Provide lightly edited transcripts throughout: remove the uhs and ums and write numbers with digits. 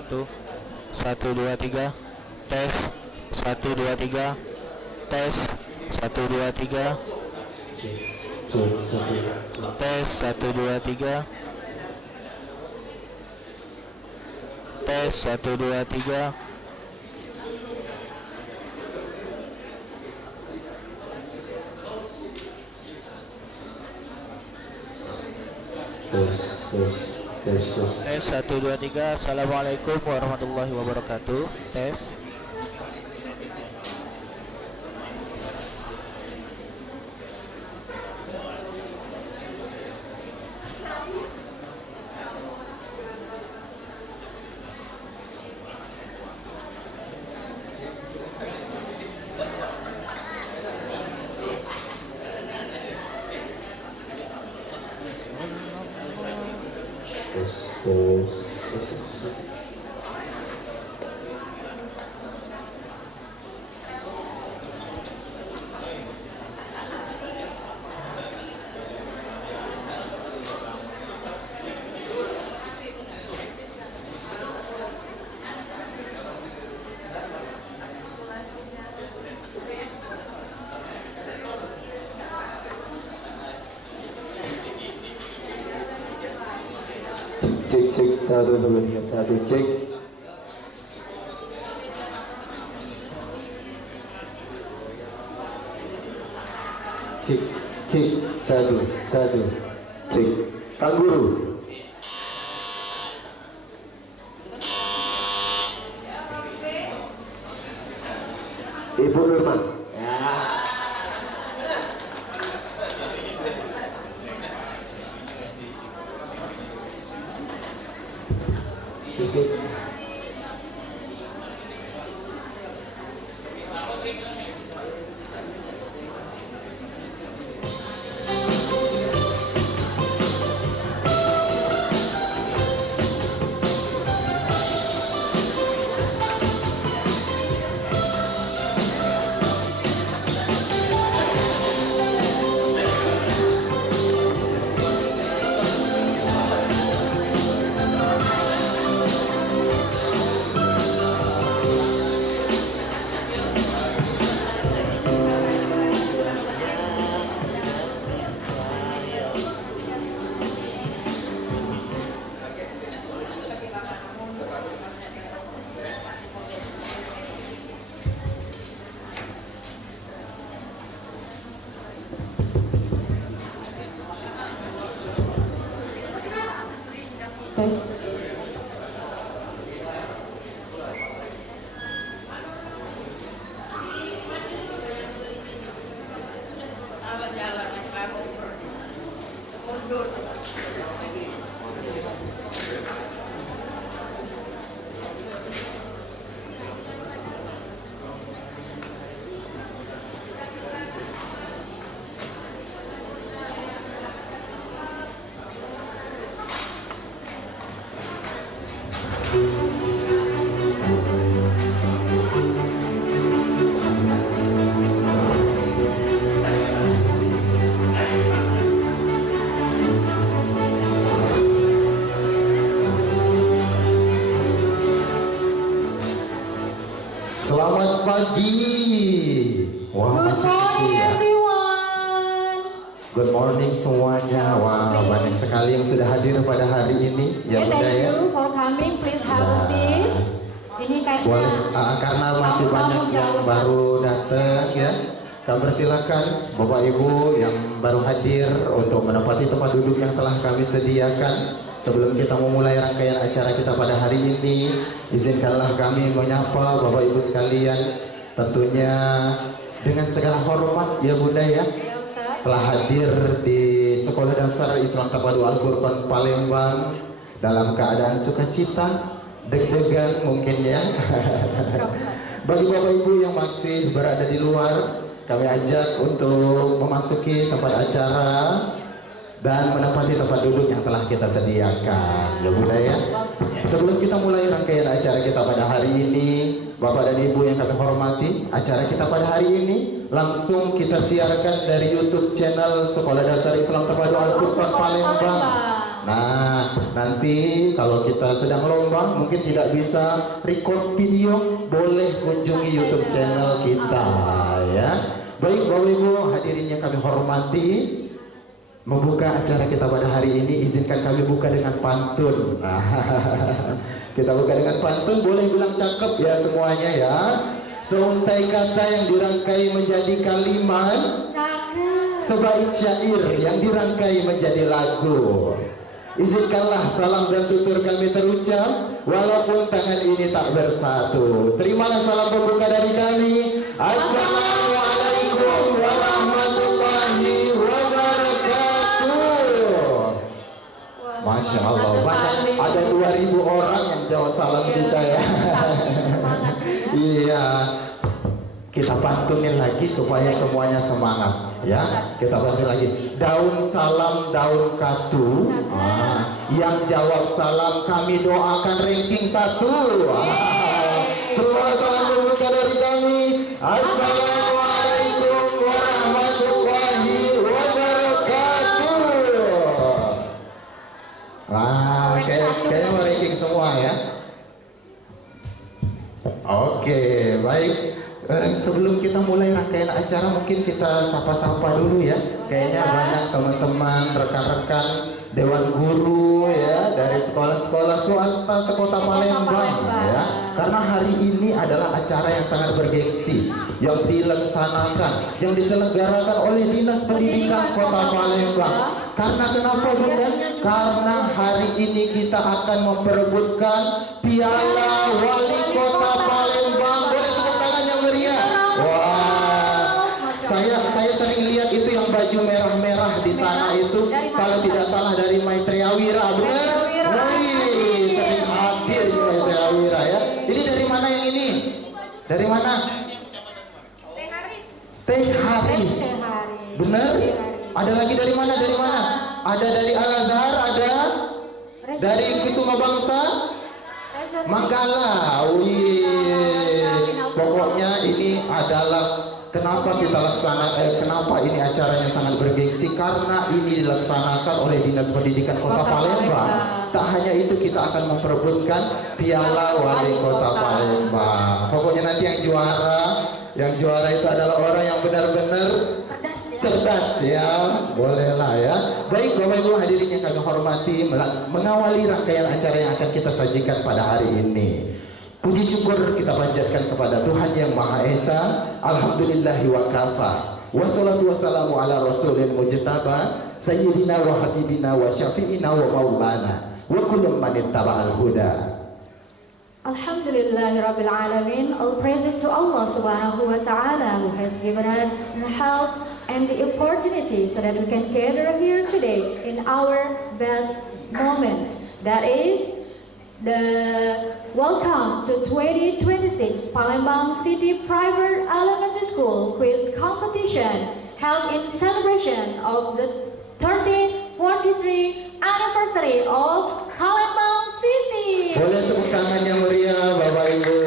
Satu, satu, dua, tiga, tes, satu, dua, tiga, tes, satu, dua, tiga, tes, satu, dua, tiga, tes, satu, dua, tiga, tes, satu, dua, tiga. Assalamualaikum warahmatullahi wabarakatuh. Tes. Cek satu dua tiga satu cek. Cek satu cek. Kang Guru. Ibu Nurman. Selamat pagi. Wah, Good morning everyone. Good morning semuanya. Wah, banyak sekali yang sudah hadir pada hari ini. Ya, Bunda Thank ya. you for coming. Please have a seat. Ini kayaknya Boleh, karena masih banyak yang baru datang ya. Kami persilakan Bapak Ibu yang baru hadir untuk menempati tempat duduk yang telah kami sediakan. Sebelum kita memulai rangkaian acara kita pada hari ini, izinkanlah kami menyapa Bapak Ibu sekalian, tentunya dengan segala hormat ya Bunda ya, telah hadir di Sekolah Dasar Islam Terpadu Al-Furqan Palembang dalam keadaan sukacita, deg-degan mungkin ya. Bagi Bapak Ibu yang masih berada di luar, kami ajak untuk memasuki tempat acara dan menempati tempat duduk yang telah kita sediakan ya Bunda ya. Sebelum kita mulai rangkaian acara kita pada hari ini, Bapak dan Ibu yang kami hormati, acara kita pada hari ini langsung kita siarkan dari YouTube channel Sekolah Dasar Islam Terpadu Al-Furqan Palembang. Nah, nanti kalau kita sedang lomba mungkin tidak bisa record video, boleh kunjungi YouTube channel kita ya. Baik Bapak Ibu hadirin yang kami hormati, membuka acara kita pada hari ini izinkan kami buka dengan pantun. Nah, kita buka dengan pantun, boleh bilang cakep ya semuanya ya. Seuntai kata yang dirangkai menjadi kalimat, sebaik syair yang dirangkai menjadi lagu. Izinkanlah salam dan tutur kami terucap walaupun tangan ini tak bersatu. Terimalah salam pembuka dari kami. Assalamualaikum warahmatullahi wabarakatuh. Masya Allah, banyak, ada 2000 orang yang jawab salam kita ya. Iya, kita pantunin lagi supaya semuanya semangat ya. Kita pantun lagi. Daun salam daun katu, yang jawab salam kami doakan ranking 1. Terima salam berbuka dari kami. Assalamualaikum warahmatullahi wabarakatuh. Kayaknya mau ranking semua ya. Oke, baik. Sebelum kita mulai rangkaian acara mungkin kita sapa-sapa dulu ya. Kayaknya banyak teman-teman, rekan-rekan Dewan Guru ya dari sekolah-sekolah swasta sekota Palembang ya. Karena hari ini adalah acara yang sangat bergengsi yang dilaksanakan, yang diselenggarakan oleh Dinas Pendidikan Kota Palembang. Karena kenapa Bunda? Karena hari ini kita akan memperebutkan Piala Wali Kota Palembang. Boleh tepuk tangan yang meriah. Wah, saya sering lihat itu yang baju merah-merah di sana itu, kalau tidak salah dari Maitreya Wira, benar? Wih, sering hadir di Maitreya Wira ya. Ini dari mana yang ini? Dari mana? Stay Haris. Benar? Ada lagi dari mana? Dari mana? Ada dari Al-Azhar, ada dari Kusuma Bangsa, Manggala. Wih, pokoknya ini adalah kenapa kita laksanakan, kenapa ini acara yang sangat bergengsi, karena ini dilaksanakan oleh Dinas Pendidikan Kota Palembang. Tak hanya itu, kita akan memperebutkan Piala Wali Kota Palembang. Pokoknya nanti yang juara itu adalah orang yang benar-benar cerdas ya, bolehlah ya. Baik Bapak Ibu hadirin yang kami hormati, mengawali rangkaian acara yang akan kita sajikan pada hari ini, puji syukur kita panjatkan kepada Tuhan Yang Maha Esa. Alhamdulillahi wa kafa, wassalatu wassalamu ala rasulil mujtaba, sayyidina wa habibina wa syafi'ina wa maulana wa kullu man ittaba'al huda. Alhamdulillahirabbil alamin. All praises to Allah Subhanahu wa ta'ala, who has given us the health and the opportunity so that we can gather here today in our best moment. That is the welcome to 2026 Palembang City Private Elementary School Quiz Competition held in celebration of the 1343 anniversary of Palembang City. Boleh tepuk tangan yang meriah Bapak Ibu.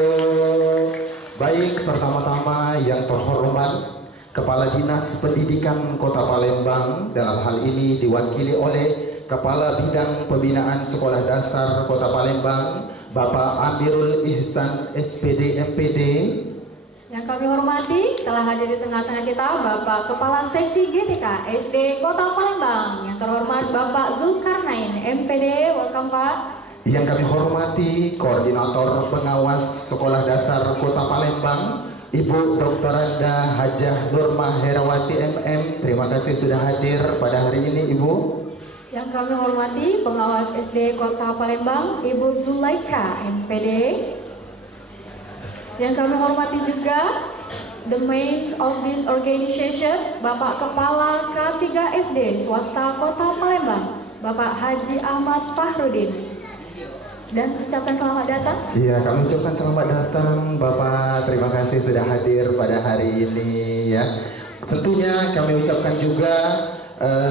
Baik, pertama-tama yang terhormat Kepala Dinas Pendidikan Kota Palembang, dalam hal ini diwakili oleh Kepala Bidang Pembinaan Sekolah Dasar Kota Palembang, Bapak Amirul Ihsan SPD MPD. Yang kami hormati, telah hadir di tengah-tengah kita Bapak Kepala Seksi GTK SD Kota Palembang. Yang terhormat Bapak Zulkarnain MPD, welcome Pak. Yang kami hormati Koordinator Pengawas Sekolah Dasar Kota Palembang, Ibu Dr. Anda Hajah Nurmah Herawati MM. Terima kasih sudah hadir pada hari ini Ibu. Yang kami hormati Pengawas SD Kota Palembang, Ibu Zulaika MPD. Yang kami hormati juga the main of this organization, Bapak Kepala K3 SD Swasta Kota Palembang, Bapak Haji Ahmad Fahrudin. Dan ucapkan selamat datang. Iya, kami ucapkan selamat datang Bapak. Terima kasih sudah hadir pada hari ini ya. Tentunya kami ucapkan juga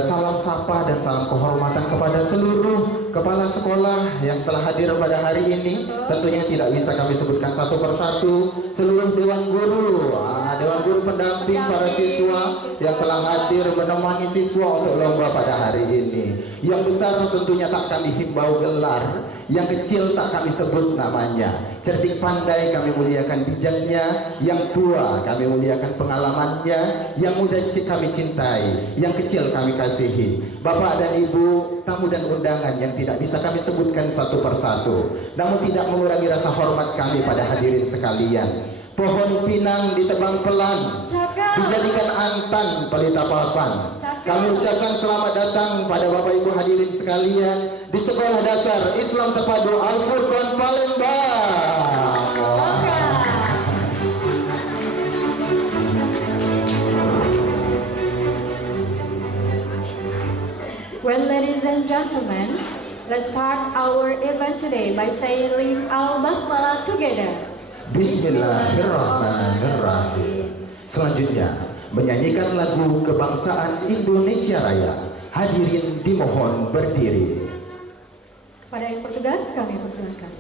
salam sapa dan salam kehormatan kepada seluruh kepala sekolah yang telah hadir pada hari ini. Tentunya tidak bisa kami sebutkan satu persatu. Seluruh Dewan Guru, Dewan Guru Pendamping, para siswa yang telah hadir menemani siswa untuk lomba pada hari ini. Yang besar tentunya tak kami himbau gelar, yang kecil tak kami sebut namanya. Cerdik pandai kami muliakan bijaknya, yang tua kami muliakan pengalamannya, yang muda kami cintai, yang kecil kami kasihi. Bapak dan Ibu, tamu dan undangan yang tidak bisa kami sebutkan satu persatu, namun tidak mengurangi rasa hormat kami pada hadirin sekalian. Pohon pinang ditebang pelan, dijadikan antan pelita papan. Kami ucapkan selamat datang pada Bapak Ibu hadirin sekalian di Sekolah Dasar Islam Terpadu Al-Furqan Palembang. Well, ladies and gentlemen, let's start our event today by saying Al-Basmalah together. Bismillahirrahmanirrahim. Selanjutnya menyanyikan lagu kebangsaan Indonesia Raya. Hadirin dimohon berdiri. Pada yang bertugas kami persilakan.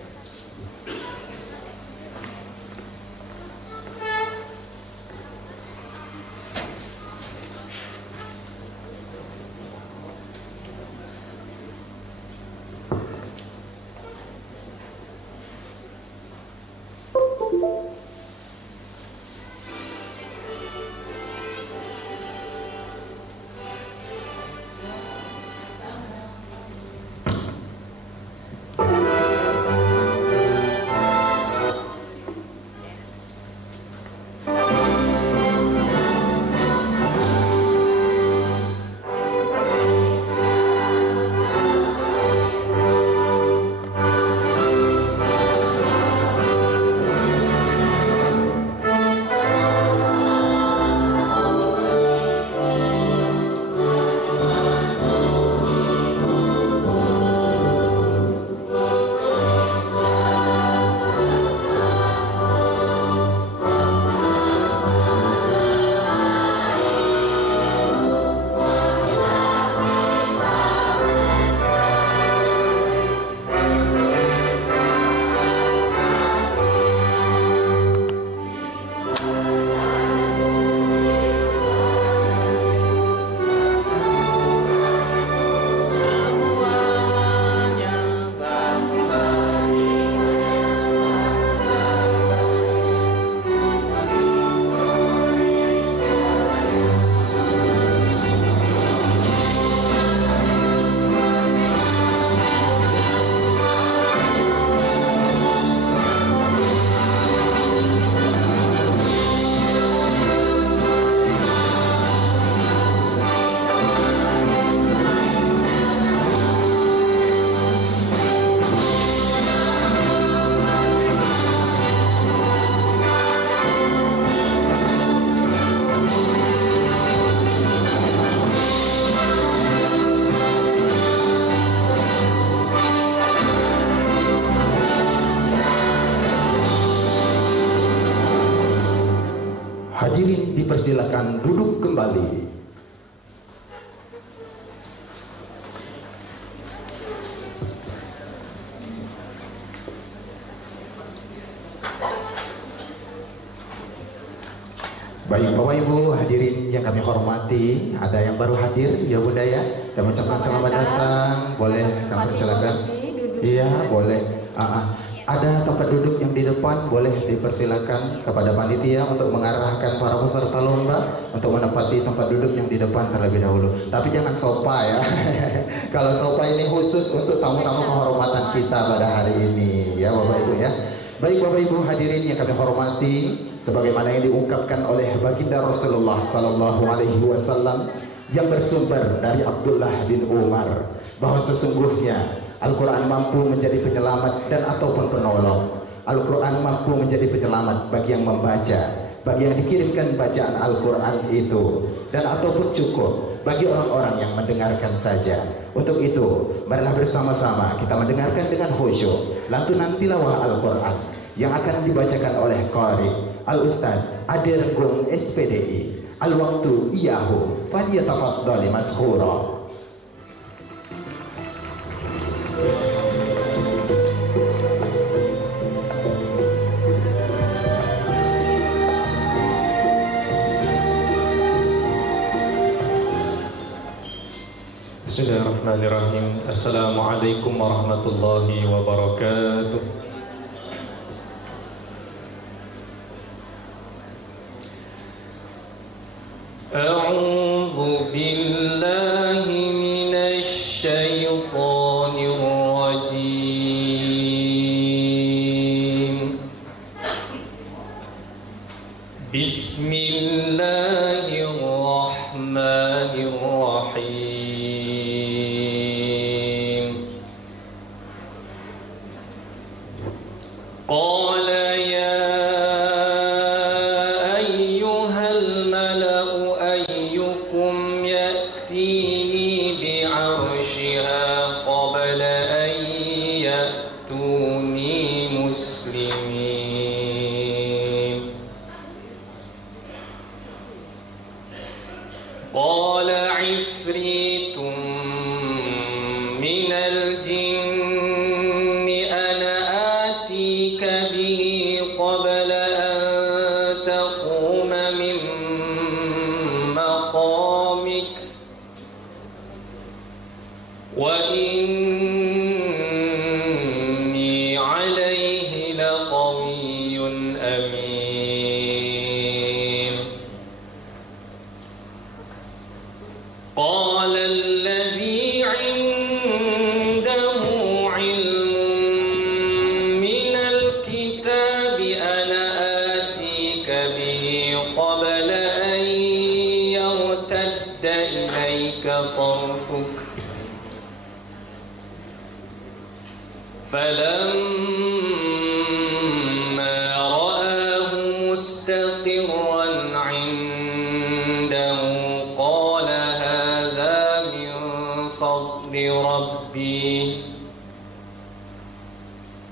Hadirin dipersilakan duduk kembali. Baik Bapak Ibu hadirin yang kami hormati, ada yang baru hadir ya Bunda ya, dan mengucapkan selamat datang. Boleh kami persilakan? Iya boleh. Ada tempat duduk yang di depan, boleh dipersilakan kepada panitia untuk mengarahkan para peserta lomba untuk menempati tempat duduk yang di depan terlebih dahulu. Tapi jangan sopa ya. Kalau sopa ini khusus untuk tamu-tamu kehormatan kita pada hari ini ya Bapak Ibu ya. Baik Bapak Ibu hadirin yang kami hormati, sebagaimana yang diungkapkan oleh baginda Rasulullah Sallallahu Alaihi Wasallam yang bersumber dari Abdullah bin Umar, bahwa sesungguhnya Al-Quran mampu menjadi penyelamat dan ataupun penolong. Al-Quran mampu menjadi penyelamat bagi yang membaca, bagi yang dikirimkan bacaan Al-Quran itu, dan ataupun cukup bagi orang-orang yang mendengarkan saja. Untuk itu, marilah bersama-sama kita mendengarkan dengan khusyuk lantunan tilawah Al-Quran yang akan dibacakan oleh Qari Al-Ustaz Adir Gung SPDI. Al-waktu iyahu fadiyatafaddali mashura. Bismillahirrahmanirrahim. Assalamualaikum warahmatullahi wabarakatuh. A'udzu billahi minasy syaithanir rajim. Bismillahirrahmanirrahim. Qala ya ayyuhal mala'u ayyukum ya'tini bi'arshiha qabla an ya'tuni muslimin. Qala 'ifritun minal jinni ana atika bihi qabla an taquma min maqamik wa inni 'alayhi laqawiyyun amin. قال الذي عنده علم من الكتاب أنا آتيك به قبل أن يرتد إليك طرفك فلما رآه مستقرا عنده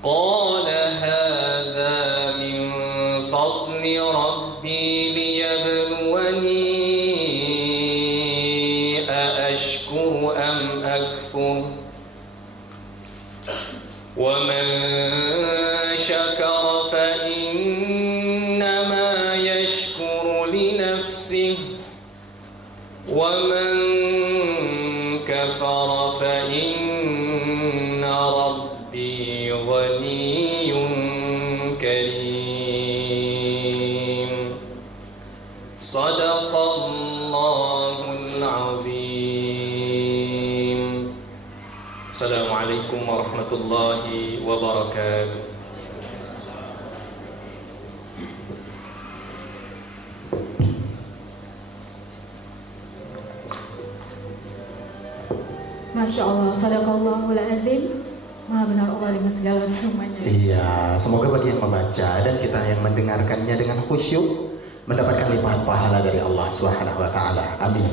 قال هذا من فضل ربي ليبلوني أأشكر أم أكفر ومن شكر فإنما يشكر لنفسه ومن كفر فإن ربي غني كريم صدق الله العظيم. السلام عليكم ورحمة الله وبركاته. Masya Allah, sadaqallahul azim. Maha benar Allah dengan segala firman-Nya. Iya, semoga bagi yang membaca dan kita yang mendengarkannya dengan khusyuk mendapatkan limpahan pahala dari Allah Subhanahu wa taala. Amin.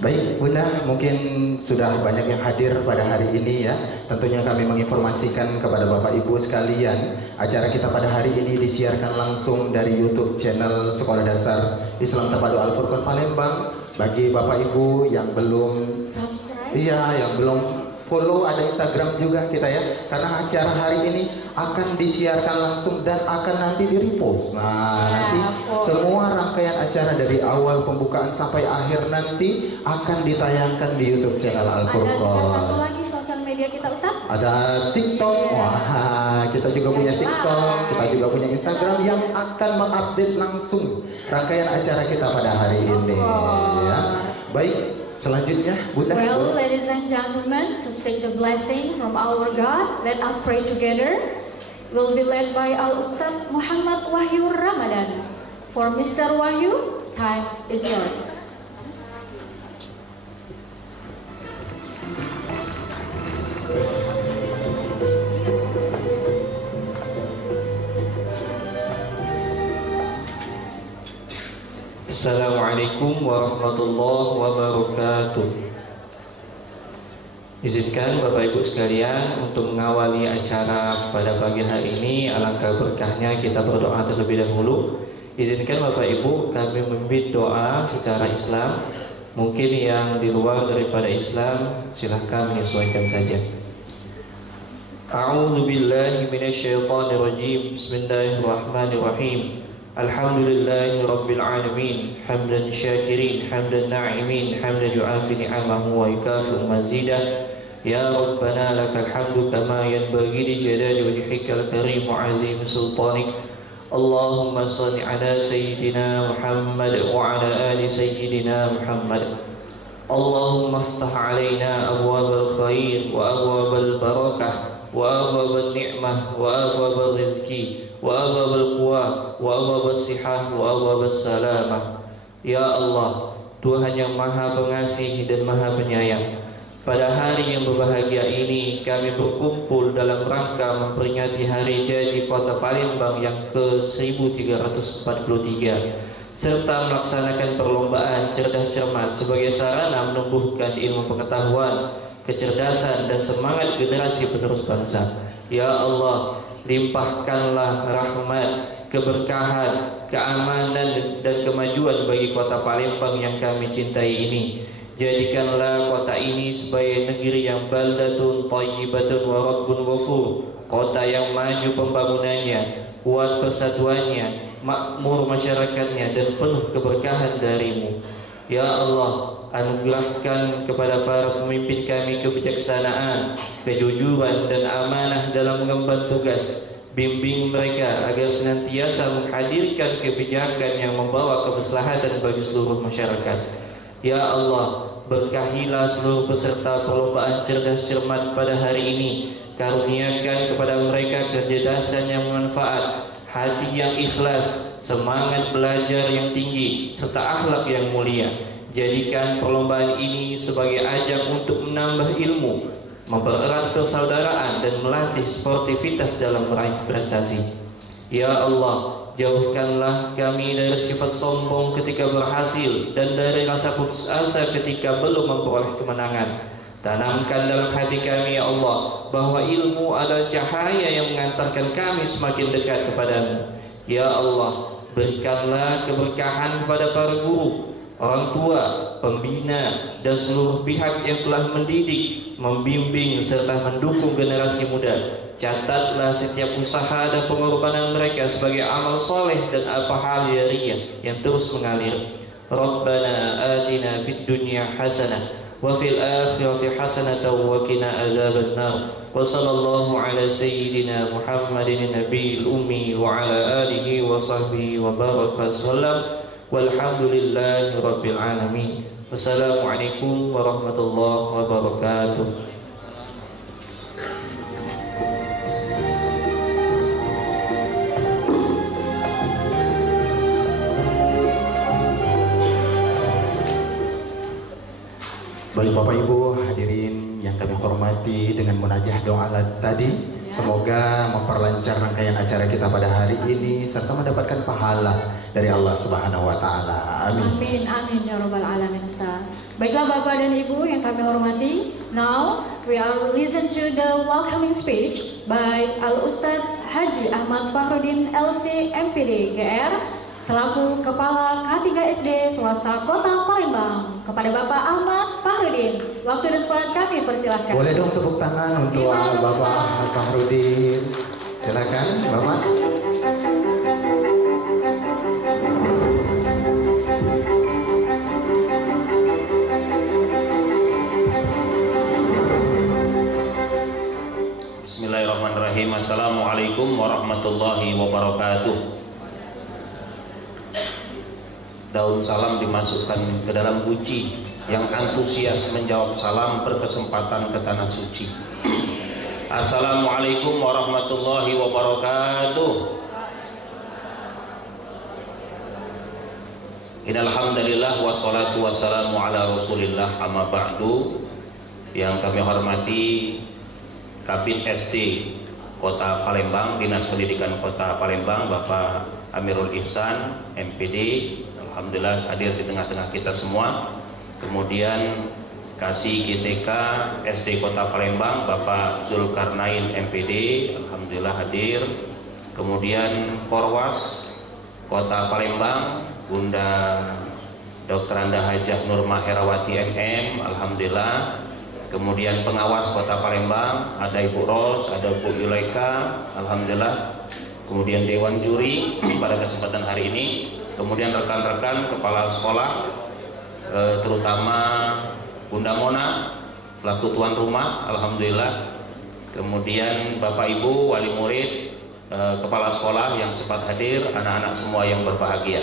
Baik, Bunda, mungkin sudah banyak yang hadir pada hari ini ya. Tentunya kami menginformasikan kepada Bapak Ibu sekalian, acara kita pada hari ini disiarkan langsung dari YouTube channel Sekolah Dasar Islam Terpadu Al-Furqan Palembang. Bagi Bapak Ibu yang belum yang belum follow, ada Instagram juga kita ya, karena acara hari ini akan disiarkan langsung dan akan nanti di-repost. Nah, nanti semua rangkaian acara dari awal pembukaan sampai akhir nanti akan ditayangkan di YouTube channel Al-Furqan. Ada satu lagi sosial media kita, Ustaz? Ada TikTok. Wah, kita juga punya TikTok, kita juga punya Instagram yang akan mengupdate langsung rangkaian acara kita pada hari ini ya. Baik, selanjutnya Bunda. Well, ladies and gentlemen, to seek the blessing from our God, let us pray together. Will be led by Al Ustaz Muhammad Wahyu Ramadan. For Mr. Wahyu, time is yours. Assalamualaikum warahmatullahi wabarakatuh. Izinkan Bapak Ibu sekalian untuk mengawali acara pada pagi hari ini, alangkah berkahnya kita berdoa terlebih dahulu. Izinkan Bapak Ibu kami memimpin doa secara Islam. Mungkin yang di luar daripada Islam silahkan menyesuaikan saja. A'udzu billahi minasyaitonir rajim. Bismillahirrahmanirrahim. Alhamdulillahi Rabbil Alamin, hamdan syakirin, hamdan na'imin, hamdan yu'afi ni'amahu wa yukafi'u mazidah. Ya Rabbana lakal hamdu kama yanbaghi li jalali wajhikal karim wa azim sultanik. Allahumma salli ala Sayyidina Muhammad wa ala ali Sayyidina Muhammad. Allahumma aftah alaina abwabal khair wa abwabal barakah wa abwabal ni'mah wa abwabal rizki wa abwabal quwa wa abwabal sihah wa abwabal salamah. Ya Allah, Tuhan yang maha pengasih dan maha penyayang, pada hari yang berbahagia ini kami berkumpul dalam rangka memperingati hari jadi Kota Palembang yang ke-1343 serta melaksanakan perlombaan cerdas cermat sebagai sarana menumbuhkan ilmu pengetahuan, kecerdasan dan semangat generasi penerus bangsa. Ya Allah, limpahkanlah rahmat, keberkahan, keamanan dan kemajuan bagi Kota Palembang yang kami cintai ini. Jadikanlah kota ini sebagai negeri yang baldatun thayyibatun wa rabbun ghafur, kota yang maju pembangunannya, kuat persatuannya, makmur masyarakatnya dan penuh keberkahan darimu. Ya Allah, anugerahkan kepada para pemimpin kami kebijaksanaan, kejujuran dan amanah dalam mengemban tugas. Bimbing mereka agar senantiasa menghadirkan kebijakan yang membawa kemaslahatan bagi seluruh masyarakat. Ya Allah, berkahilah seluruh peserta perlombaan cerdas cermat pada hari ini. Karuniakan kepada mereka kecerdasan yang bermanfaat, hati yang ikhlas, semangat belajar yang tinggi, serta akhlak yang mulia. Jadikan perlombaan ini sebagai ajang untuk menambah ilmu, mempererat persaudaraan dan melatih sportivitas dalam meraih prestasi. Ya Allah, jauhkanlah kami dari sifat sombong ketika berhasil dan dari rasa putus asa ketika belum memperoleh kemenangan. Tanamkan dalam hati kami, ya Allah, bahwa ilmu adalah cahaya yang mengantarkan kami semakin dekat kepadamu. Ya Allah, berikanlah keberkahan kepada para guru, orang tua, pembina, dan seluruh pihak yang telah mendidik, membimbing, serta mendukung generasi muda. Catatlah setiap usaha dan pengorbanan mereka sebagai amal soleh dan pahala jariyah yang terus mengalir. Rabbana atina fid dunya hasanah wa fil akhirati hasanatan wa qina adzabannar. Wa sallallahu ala sayyidina Muhammadin nabiyil ummi wa ala alihi wa sahbihi wa baraka sallam. Walhamdulillahi rabbil alamin. Wassalamualaikum warahmatullahi wabarakatuh. Baik Bapak Ibu hadirin yang kami hormati, dengan munajah doa tadi semoga memperlancar rangkaian acara kita pada hari ini serta mendapatkan pahala dari Allah Subhanahu wa taala. Amin. Amin, amin ya rabbal alamin. Ustaz. Baiklah Bapak dan Ibu yang kami hormati, now we are listen to the welcoming speech by Al Ustaz Haji Ahmad Fahrudin LC MPD GR selaku Kepala K3 SD Swasta Kota Palembang. Kepada Bapak Ahmad Fahrudin, waktu dan tempat kami persilahkan. Boleh dong tepuk tangan untuk Bapak Ahmad Fahrudin. Silakan Bapak. Bismillahirrahmanirrahim. Assalamualaikum warahmatullahi wabarakatuh. Daun salam dimasukkan ke dalam guci. Yang antusias menjawab salam berkesempatan ke tanah suci. Assalamualaikum warahmatullahi wabarakatuh. Innal hamdalillah wassalatu wassalamu ala Rasulillah amma ba'du. Yang kami hormati Kabid SD Kota Palembang, Dinas Pendidikan Kota Palembang, Bapak Amirul Ihsan MPD, alhamdulillah hadir di tengah-tengah kita semua. Kemudian Kasih GTK SD Kota Palembang, Bapak Zulkarnain MPD, alhamdulillah hadir. Kemudian Korwas Kota Palembang, Bunda Dr. Anda Hajah Nur Maherawati MM, alhamdulillah. Kemudian pengawas Kota Palembang, ada Ibu Ros, ada Bu Yulaika, alhamdulillah. kemudian Dewan Juri pada kesempatan hari ini, kemudian rekan-rekan kepala sekolah, terutama Bunda Mona selaku tuan rumah, alhamdulillah. Kemudian Bapak Ibu, wali murid, kepala sekolah yang sempat hadir, anak-anak semua yang berbahagia.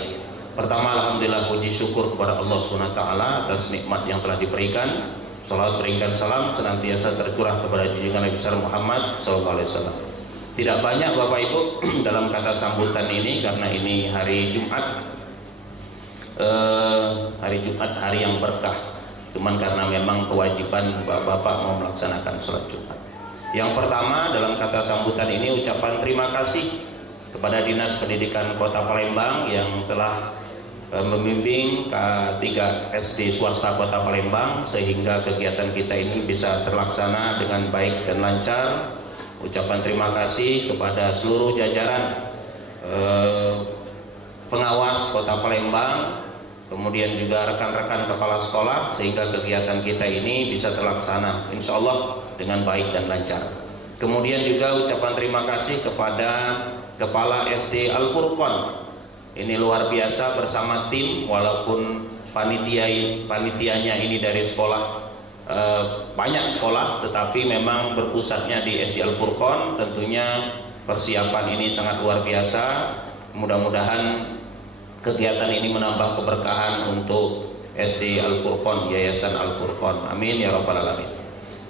Pertama, alhamdulillah puji syukur kepada Allah SWT atas nikmat yang telah diberikan. Salawat berikan salam senantiasa tercurah kepada junjungan Nabi besar Muhammad SAW. Tidak banyak Bapak Ibu dalam kata sambutan ini karena ini hari Jumat. Hari Jumat hari yang berkah. Cuman karena memang kewajiban Bapak mau melaksanakan sholat Jumat. Yang pertama dalam kata sambutan ini ucapan terima kasih kepada Dinas Pendidikan Kota Palembang yang telah membimbing K3 SD swasta Kota Palembang sehingga kegiatan kita ini bisa terlaksana dengan baik dan lancar. Ucapan terima kasih kepada seluruh jajaran pengawas Kota Palembang, kemudian juga rekan-rekan kepala sekolah sehingga kegiatan kita ini bisa terlaksana insya Allah dengan baik dan lancar. Kemudian juga ucapan terima kasih kepada Kepala SD Al-Furqon. Ini luar biasa bersama tim, walaupun panitianya ini dari sekolah banyak sekolah, tetapi memang berpusatnya di SD Al-Furqon. Tentunya persiapan ini sangat luar biasa. Mudah-mudahan kegiatan ini menambah keberkahan untuk SD Al-Furqon, Yayasan Al-Furqon. Amin ya rabbal alamin.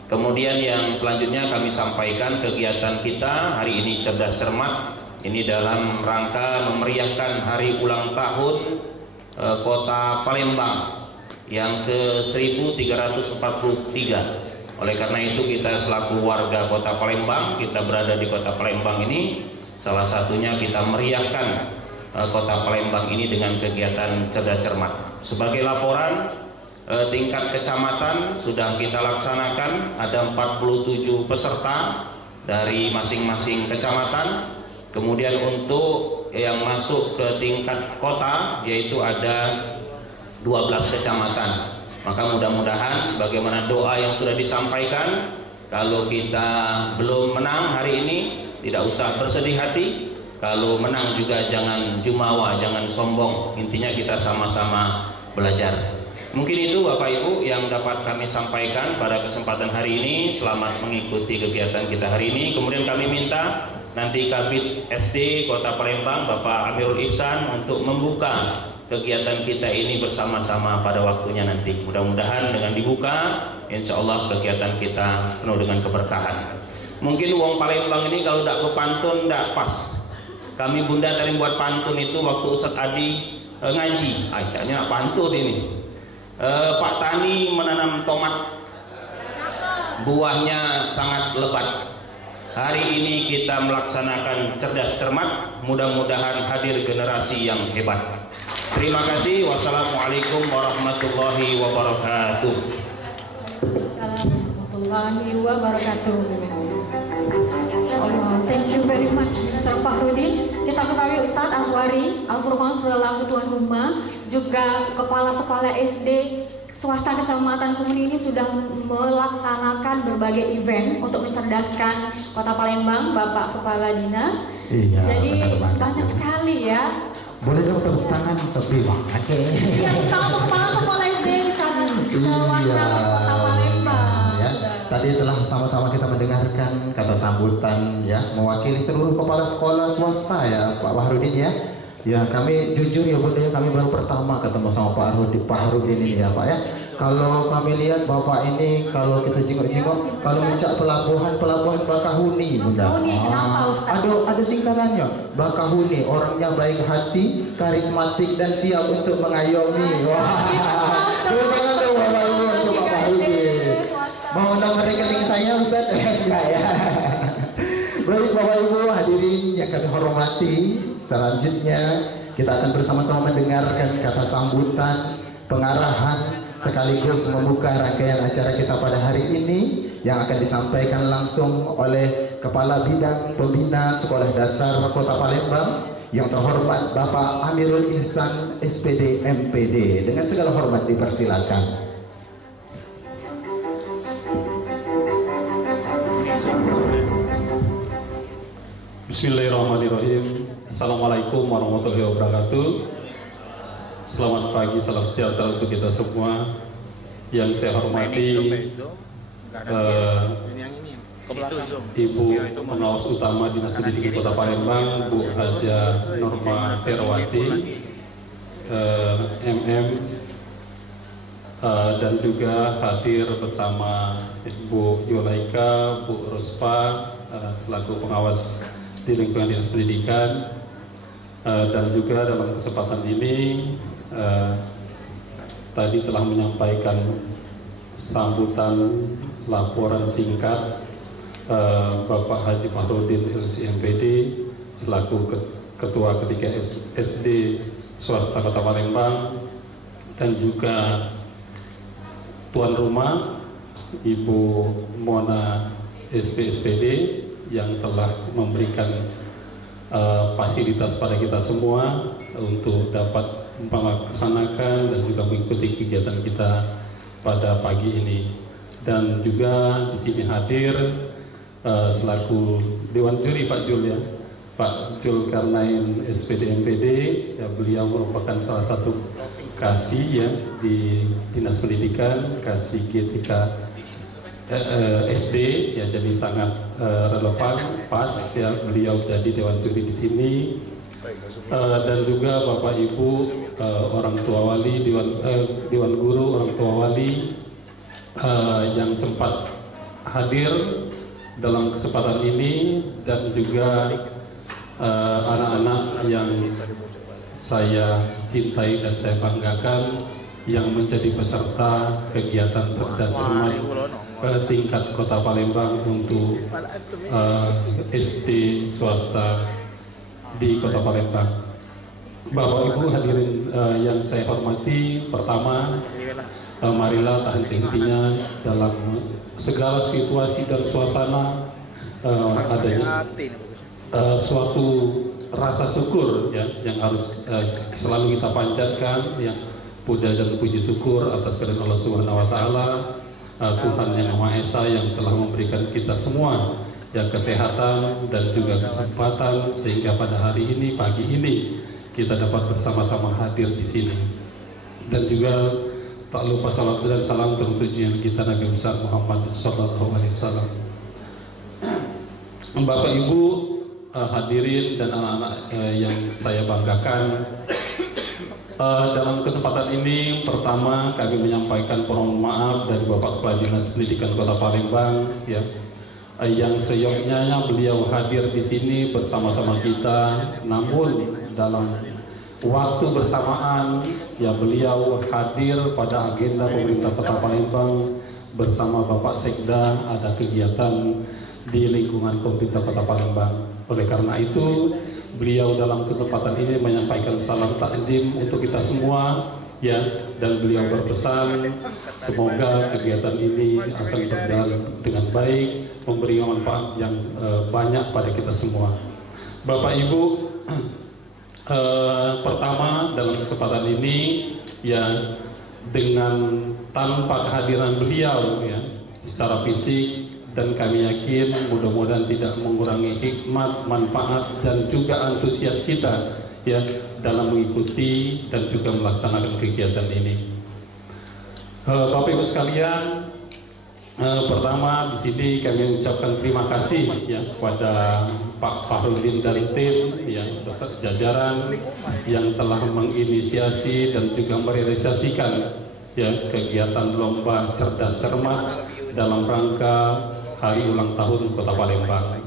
Kemudian yang selanjutnya kami sampaikan kegiatan kita hari ini cerdas cermat. Ini dalam rangka memeriahkan hari ulang tahun Kota Palembang yang ke-1343. Oleh karena itu kita selaku warga Kota Palembang, kita berada di Kota Palembang ini, salah satunya kita meriahkan Kota Palembang ini dengan kegiatan cerdas cermat. Sebagai laporan, tingkat kecamatan sudah kita laksanakan, ada 47 peserta dari masing-masing kecamatan. Kemudian untuk yang masuk ke tingkat kota yaitu ada 12 kecamatan. Maka mudah-mudahan sebagaimana doa yang sudah disampaikan, kalau kita belum menang hari ini tidak usah bersedih hati, kalau menang juga jangan jumawa, jangan sombong. Intinya kita sama-sama belajar. Mungkin itu Bapak Ibu yang dapat kami sampaikan pada kesempatan hari ini. Selamat mengikuti kegiatan kita hari ini. Kemudian kami minta nanti Kabid SD Kota Palembang Bapak Amirul Ihsan untuk membuka kegiatan kita ini bersama-sama pada waktunya nanti. Mudah-mudahan dengan dibuka, insya Allah kegiatan kita penuh dengan keberkahan. Mungkin uang Palembang ini kalau tidak ke pantun tidak pas. Kami Bunda tadi buat pantun itu waktu Ustadz Adi ngaji, acaranya pantun ini. Pak Tani menanam tomat, buahnya sangat lebat. Hari ini kita melaksanakan cerdas cermat, mudah-mudahan hadir generasi yang hebat. Terima kasih. Wassalamualaikum warahmatullahi wabarakatuh. Assalamualaikum warahmatullahi wabarakatuh. Thank you very much Mr. Fakhrudin. Kita ketahui Ustadz Aswari Al-Furqon selaku tuan rumah, juga kepala sekolah SD swasta Kecamatan Kemuning ini sudah melaksanakan berbagai event untuk mencerdaskan Kota Palembang, Bapak Kepala Dinas. Iya, jadi benar-benar. banyak sekali ya. Boleh dong tepuk tangan sepi banget. Iya, kita mau kepala sekolah SD di sana. Iya. Kota Palembang. Ya, tadi telah sama-sama kita mendengarkan kata sambutan ya mewakili seluruh kepala sekolah swasta ya Pak Wahrudin ya. Ya kami jujur ya Bunda ya, kami baru pertama ketemu sama Pak Harudin ini ya Pak ya. Kalau kami lihat Bapak ini, kalau kita jenguk-jenguk, kalau mencak pelabuhan Bakahuni Bunda. Ada singkatannya Bakahuni, orangnya baik hati, karismatik dan siap untuk mengayomi. Wah, terima kasih Bapak Ibu untuk Bapak Harudin. Mau nomor rekening saya Ustaz? Enggak ya. Baik Bapak Ibu hadirin yang kami hormati, selanjutnya kita akan bersama-sama mendengarkan kata sambutan, pengarahan, sekaligus membuka rangkaian acara kita pada hari ini yang akan disampaikan langsung oleh Kepala Bidang Pembina Sekolah Dasar Kota Palembang yang terhormat Bapak Amirul Ihsan SPD MPD. Dengan segala hormat dipersilakan. Bismillahirrahmanirrahim. Assalamualaikum warahmatullahi wabarakatuh. Selamat pagi, salam sejahtera untuk kita semua. Yang saya hormati Ibu Pengawas Utama Dinas Pendidikan Kota Palembang, Bu Haja Norma Terawati, MM, dan juga hadir bersama Bu Yulaika, Bu Ruspa, selaku pengawas di lingkungan Dinas Pendidikan, dan juga dalam kesempatan ini tadi telah menyampaikan sambutan laporan singkat Bapak Haji Fahrudin LCMPD selaku Ketua Ketiga SD Swasta Kota Palembang, dan juga tuan rumah Ibu Mona SPSPD yang telah memberikan fasilitas pada kita semua untuk dapat melaksanakan dan juga mengikuti kegiatan kita pada pagi ini. Dan juga di sini hadir selaku Dewan Juri Pak Jul, ya, Pak Jul Karnain SPD MPD, ya, beliau merupakan salah satu kasih ya di Dinas Pendidikan, kasih G3 SD, ya, jadi sangat relevan, pas ya beliau jadi Dewan Juri di sini. Dan juga Bapak Ibu orang tua wali, Dewan Guru orang tua wali yang sempat hadir dalam kesempatan ini, dan juga anak-anak yang saya cintai dan saya banggakan yang menjadi peserta kegiatan cerdas cermat tingkat Kota Palembang untuk SD swasta di Kota Palembang. Bapak Ibu hadirin yang saya hormati, pertama marilah tak henti-hentinya dalam segala situasi dan suasana adanya suatu rasa syukur ya yang harus selalu kita panjatkan, ya, puja dan puji syukur atas kehadiran Allah Subhanahu wa taala, Tuhan yang Maha Esa yang telah memberikan kita semua yang kesehatan dan juga kesempatan sehingga pada hari ini, pagi ini, kita dapat bersama-sama hadir di sini. Dan juga tak lupa salam dan salam tertujuan kita Nabi besar Muhammad SAW. Bapak Ibu hadirin dan anak-anak yang saya banggakan, dalam kesempatan ini pertama kami menyampaikan permohonan maaf dari Bapak Kepala Dinas Pendidikan Kota Palembang, ya, yang seyogyanya beliau hadir di sini bersama-sama kita, namun dalam waktu bersamaan ya beliau hadir pada agenda pemerintah Kota Palembang bersama Bapak Sekda, ada kegiatan di lingkungan pemerintah Kota Palembang. Oleh karena itu beliau dalam kesempatan ini menyampaikan salam takzim untuk kita semua, ya, dan beliau berpesan semoga kegiatan ini akan berjalan dengan baik, memberi manfaat yang banyak pada kita semua. Bapak Ibu, pertama dalam kesempatan ini ya dengan tanpa kehadiran beliau ya secara fisik, dan kami yakin mudah-mudahan tidak mengurangi hikmat, manfaat dan juga antusias kita ya dalam mengikuti dan juga melaksanakan kegiatan ini. Bapak Ibu sekalian, pertama di sini kami ucapkan terima kasih ya kepada Pak Fahrudin dari tim ya beserta jajaran yang telah menginisiasi dan juga merealisasikan ya kegiatan lomba cerdas cermat dalam rangka hari ulang tahun Kota Palembang.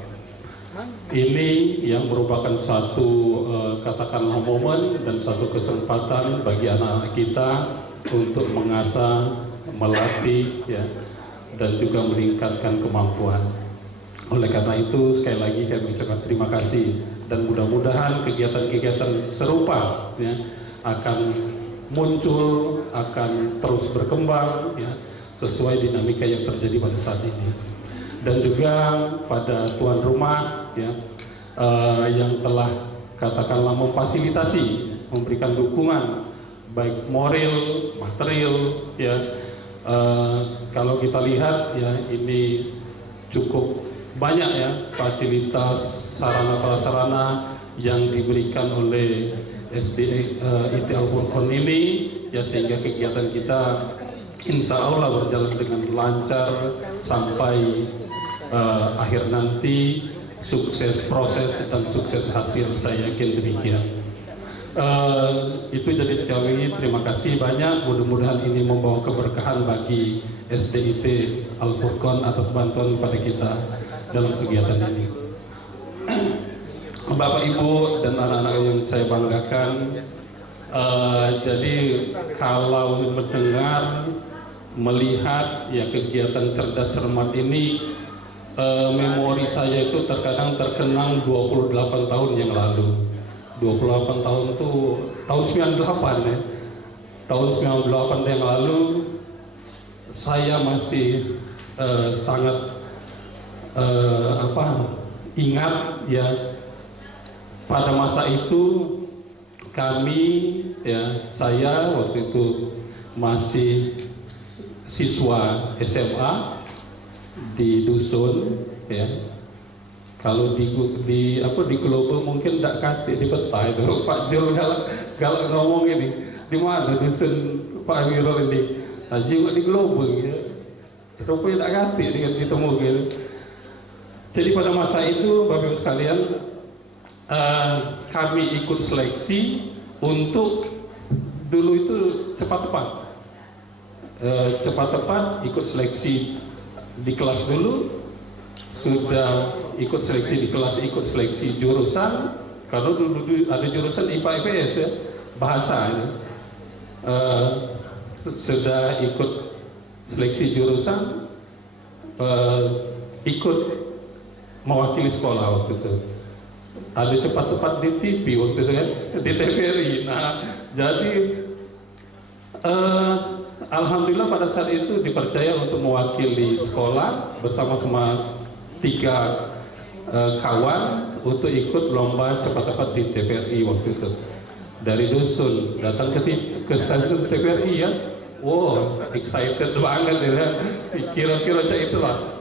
Ini yang merupakan satu katakanlah momen dan satu kesempatan bagi anak-anak kita untuk mengasah, melatih ya, dan juga meningkatkan kemampuan. Oleh karena itu sekali lagi kami ucapkan terima kasih, dan mudah-mudahan kegiatan-kegiatan serupa ya, akan muncul, akan terus berkembang ya, sesuai dinamika yang terjadi pada saat ini. Dan juga pada tuan rumah ya, yang telah katakanlah memfasilitasi, memberikan dukungan baik moral, material ya. Kalau kita lihat ya ini cukup banyak ya fasilitas sarana prasarana yang diberikan oleh SD IT Al-Furqan ini, ya sehingga kegiatan kita insya Allah berjalan dengan lancar sampai akhir nanti, sukses proses dan sukses hasil, saya yakin demikian. Itu jadi sekali lagi terima kasih banyak, mudah-mudahan ini membawa keberkahan bagi SDIT Al-Furqan atas bantuan kepada kita dalam kegiatan ini. Bapak Ibu dan anak-anak yang saya banggakan, jadi kalau mendengar, melihat ya kegiatan cerdas cermat ini, memori saya itu terkadang terkenang 28 tahun yang lalu. 28 tahun itu tahun 98 ya. Tahun 98 yang lalu saya masih sangat ingat ya, pada masa itu kami ya, saya waktu itu masih siswa SMA di dusun ya. Kalau di Global mungkin tidak kati di peta itu. Pak Jul galak ngomong ini, di mana dusun Pak Wirul ini? Nah, juga di Global ya. Rupanya tidak kati dengan ditemu gitu. Jadi pada masa itu Bapak Ibu sekalian, kami ikut seleksi untuk dulu itu cepat-tepat ikut seleksi di kelas dulu, sudah ikut seleksi di kelas, ikut seleksi jurusan, kalau dulu ada jurusan IPA IPS ya, bahasa ya. Sudah ikut seleksi jurusan, ikut mewakili sekolah waktu itu. Ada cepat-tepat di TV waktu itu kan, di TVRI. Nah, jadi alhamdulillah pada saat itu dipercaya untuk mewakili sekolah bersama-sama 3 kawan untuk ikut lomba cepat-tepat di TVRI waktu itu. Dari dusun datang ke stasiun TVRI ya, wow, excited banget ya. Kira-kira cak itulah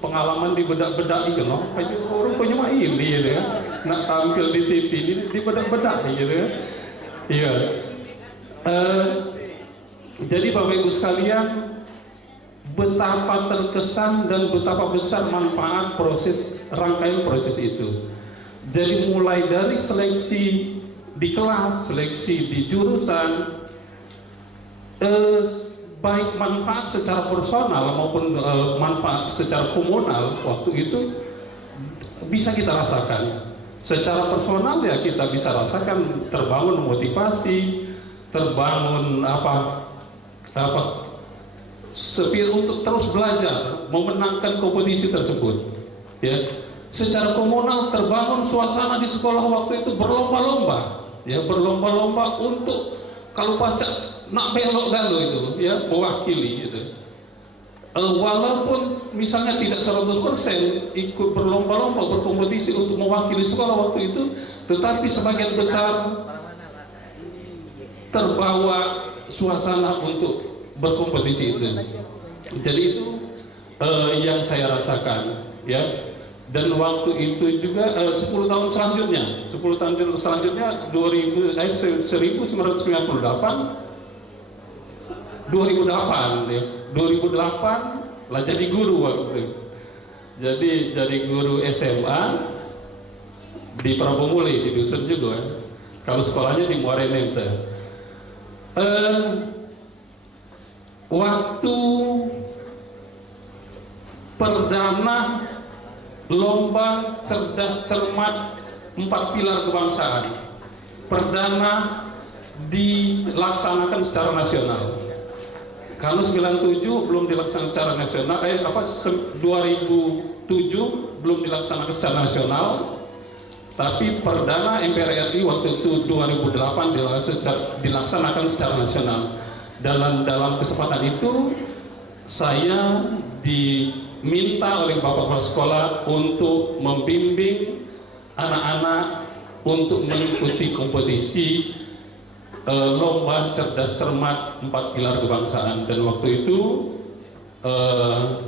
pengalaman di bedak-bedak itu loh. Rupanya mah ini ya, nak tampil di TV ini di bedak-bedak gitu ya. Iya. Jadi Bapak Ibu sekalian, betapa terkesan dan betapa besar manfaat rangkaian proses itu. Jadi mulai dari seleksi di kelas, seleksi di jurusan, baik manfaat secara personal maupun manfaat secara komunal waktu itu bisa kita rasakan. Secara personal ya kita bisa rasakan terbangun motivasi, terbangun spirit untuk terus belajar, memenangkan kompetisi tersebut. Ya, secara komunal terbangun suasana di sekolah waktu itu berlomba-lomba, ya berlomba-lomba untuk kalau pacak nak belok galu itu, ya mewakili gitu. Walaupun misalnya tidak 100% ikut berlomba-lomba berkompetisi untuk mewakili sekolah waktu itu, tetapi sebagian besar terbawa suasana untuk berkompetisi itu. Jadi itu yang saya rasakan ya. Dan waktu itu juga 10 tahun selanjutnya 1998 ya. 2008 lah jadi guru waktu itu. Jadi guru SMA di Prabomuli di dusun juga ya. Kalau sekolahnya di Muarenem saya. Waktu perdana lomba cerdas cermat 4 pilar kebangsaan perdana dilaksanakan secara nasional. Kalau 97 belum dilaksanakan secara nasional, 2007 belum dilaksanakan secara nasional, tapi perdana MPR RI waktu itu 2008 dilaksanakan secara nasional. Dalam kesempatan itu saya diminta oleh Bapak Kepala Sekolah untuk membimbing anak-anak untuk mengikuti kompetisi lomba cerdas cermat 4 pilar kebangsaan. Dan waktu itu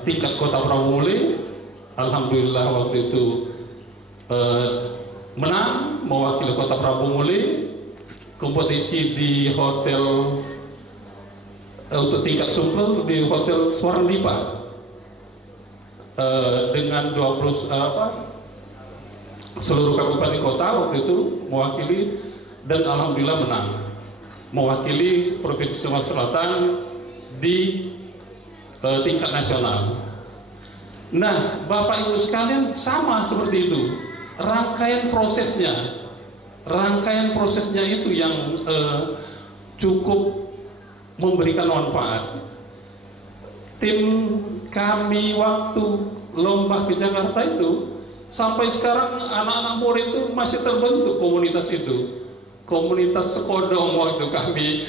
tingkat Kota Prabomuli alhamdulillah waktu itu menang mewakili Kota Prabu Muli kompetisi di hotel untuk tingkat super di Hotel Swarandipa dengan 20 seluruh kabupaten kota waktu itu mewakili, dan alhamdulillah menang mewakili Provinsi Sumatera Selatan di tingkat nasional. Nah, Bapak Ibu sekalian, sama seperti itu rangkaian prosesnya itu yang cukup memberikan manfaat. Tim kami waktu lomba ke Jakarta itu sampai sekarang anak-anak murid itu masih terbentuk komunitas itu, komunitas sekodong waktu kami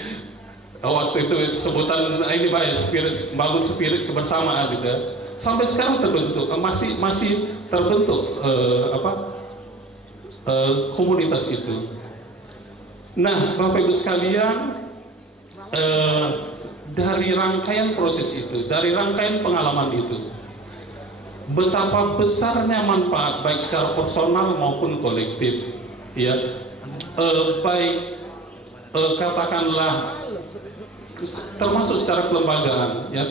waktu itu sebutan ini baik bangun spirit kebersamaan gitu. Sampai sekarang terbentuk, masih terbentuk komunitas itu. Nah, Bapak Ibu sekalian, dari rangkaian proses itu, dari rangkaian pengalaman itu, betapa besarnya manfaat baik secara personal maupun kolektif, ya, baik katakanlah termasuk secara kelembagaan, ya,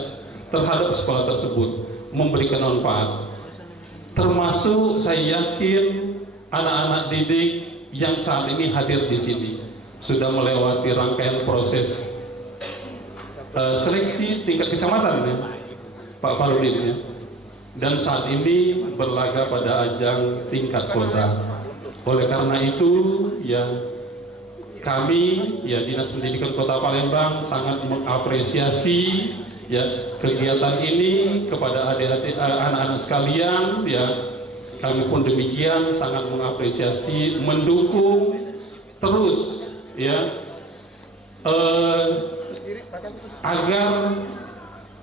terhadap sekolah tersebut memberikan manfaat. Termasuk saya yakin anak-anak didik yang saat ini hadir di sini sudah melewati rangkaian proses seleksi tingkat kecamatan, ya, Pak Farudin, ya, dan saat ini berlaga pada ajang tingkat kota. Oleh karena itu, ya, kami, ya, Dinas Pendidikan Kota Palembang sangat mengapresiasi, ya, kegiatan ini kepada adik-adik anak-anak sekalian, ya. Kami pun demikian sangat mengapresiasi, mendukung terus, ya, agar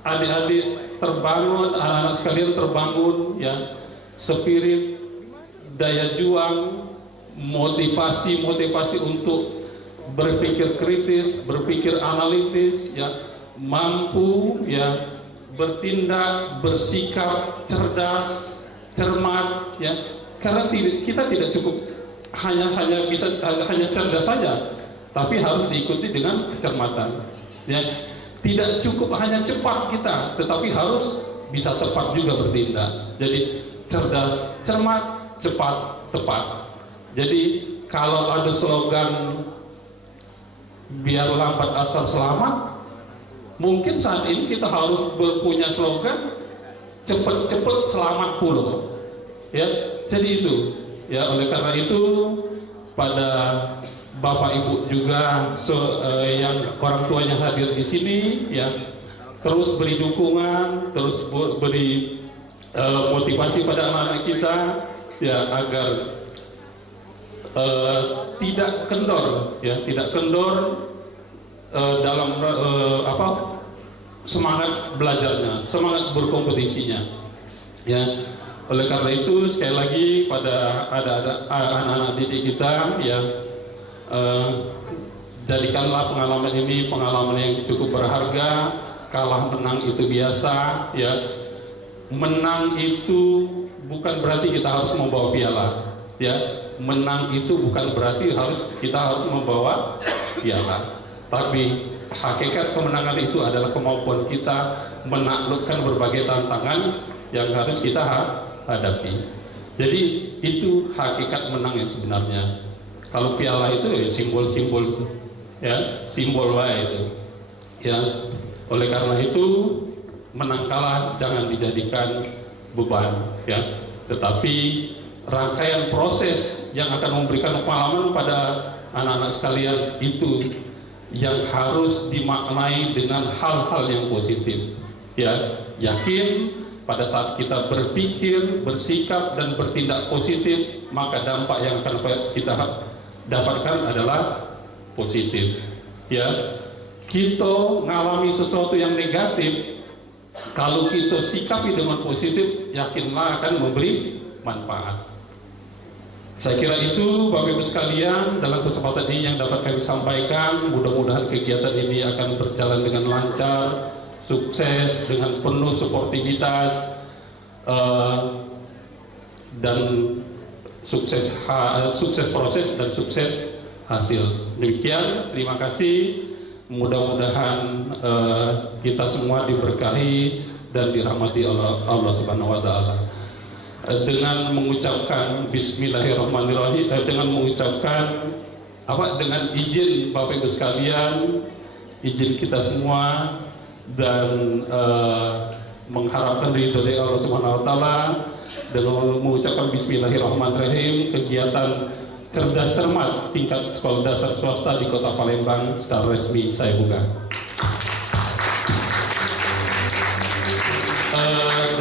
adik-adik terbangun, anak-anak sekalian terbangun, ya, spirit, daya juang, motivasi untuk berpikir kritis, berpikir analitis, ya, mampu, ya, bertindak, bersikap cerdas, cermat, ya, karena kita tidak cukup hanya cerdas saja, tapi harus diikuti dengan kecermatan, ya. Tidak cukup hanya cepat kita, tetapi harus bisa tepat juga bertindak. Jadi cerdas, cermat, cepat, tepat. Jadi kalau ada slogan biar lambat asal selamat, mungkin saat ini kita harus berpunya slogan cepet-cepet selamat pulau, ya. Jadi itu, ya, oleh karena itu pada Bapak Ibu juga yang orang tuanya hadir di sini, ya, terus beri dukungan, terus beri motivasi pada anak-anak kita, ya, agar tidak kendor, ya, tidak kendor dalam semangat belajarnya, semangat berkompetisinya, ya. Oleh karena itu sekali lagi pada ada anak-anak didik kita, ya, jadikanlah pengalaman ini pengalaman yang cukup berharga. Kalah menang itu biasa, ya. Menang itu bukan berarti kita harus membawa piala, ya. Menang itu bukan berarti kita harus membawa piala, tapi hakikat kemenangan itu adalah kemampuan kita menaklukkan berbagai tantangan yang harus kita hadapi. Jadi itu hakikat menang yang sebenarnya. Kalau piala itu ya simbol-simbol, ya, simbol itu, ya. Oleh karena itu menang kalah jangan dijadikan beban, ya, tetapi rangkaian proses yang akan memberikan pengalaman pada anak-anak sekalian itu yang harus dimaknai dengan hal-hal yang positif, ya. Yakin pada saat kita berpikir, bersikap dan bertindak positif, maka dampak yang akan kita dapatkan adalah positif, ya. Kita ngalami sesuatu yang negatif, kalau kita sikapi dengan positif, yakinlah akan memberi manfaat. Saya kira itu Bapak Ibu sekalian dalam kesempatan ini yang dapat kami sampaikan. Mudah-mudahan kegiatan ini akan berjalan dengan lancar, sukses, dengan penuh sportivitas. dan sukses proses dan sukses hasil. Demikian, terima kasih. Mudah-mudahan kita semua diberkahi dan dirahmati oleh Allah Subhanahu wa taala. Dengan mengucapkan bismillahirrahmanirrahim, dengan izin Bapak Ibu sekalian, izin kita semua, dan mengharapkan ridho dari Allah Subhanahu wa taala, dengan mengucapkan bismillahirrahmanirrahim, kegiatan cerdas cermat tingkat sekolah dasar swasta di Kota Palembang secara resmi saya buka.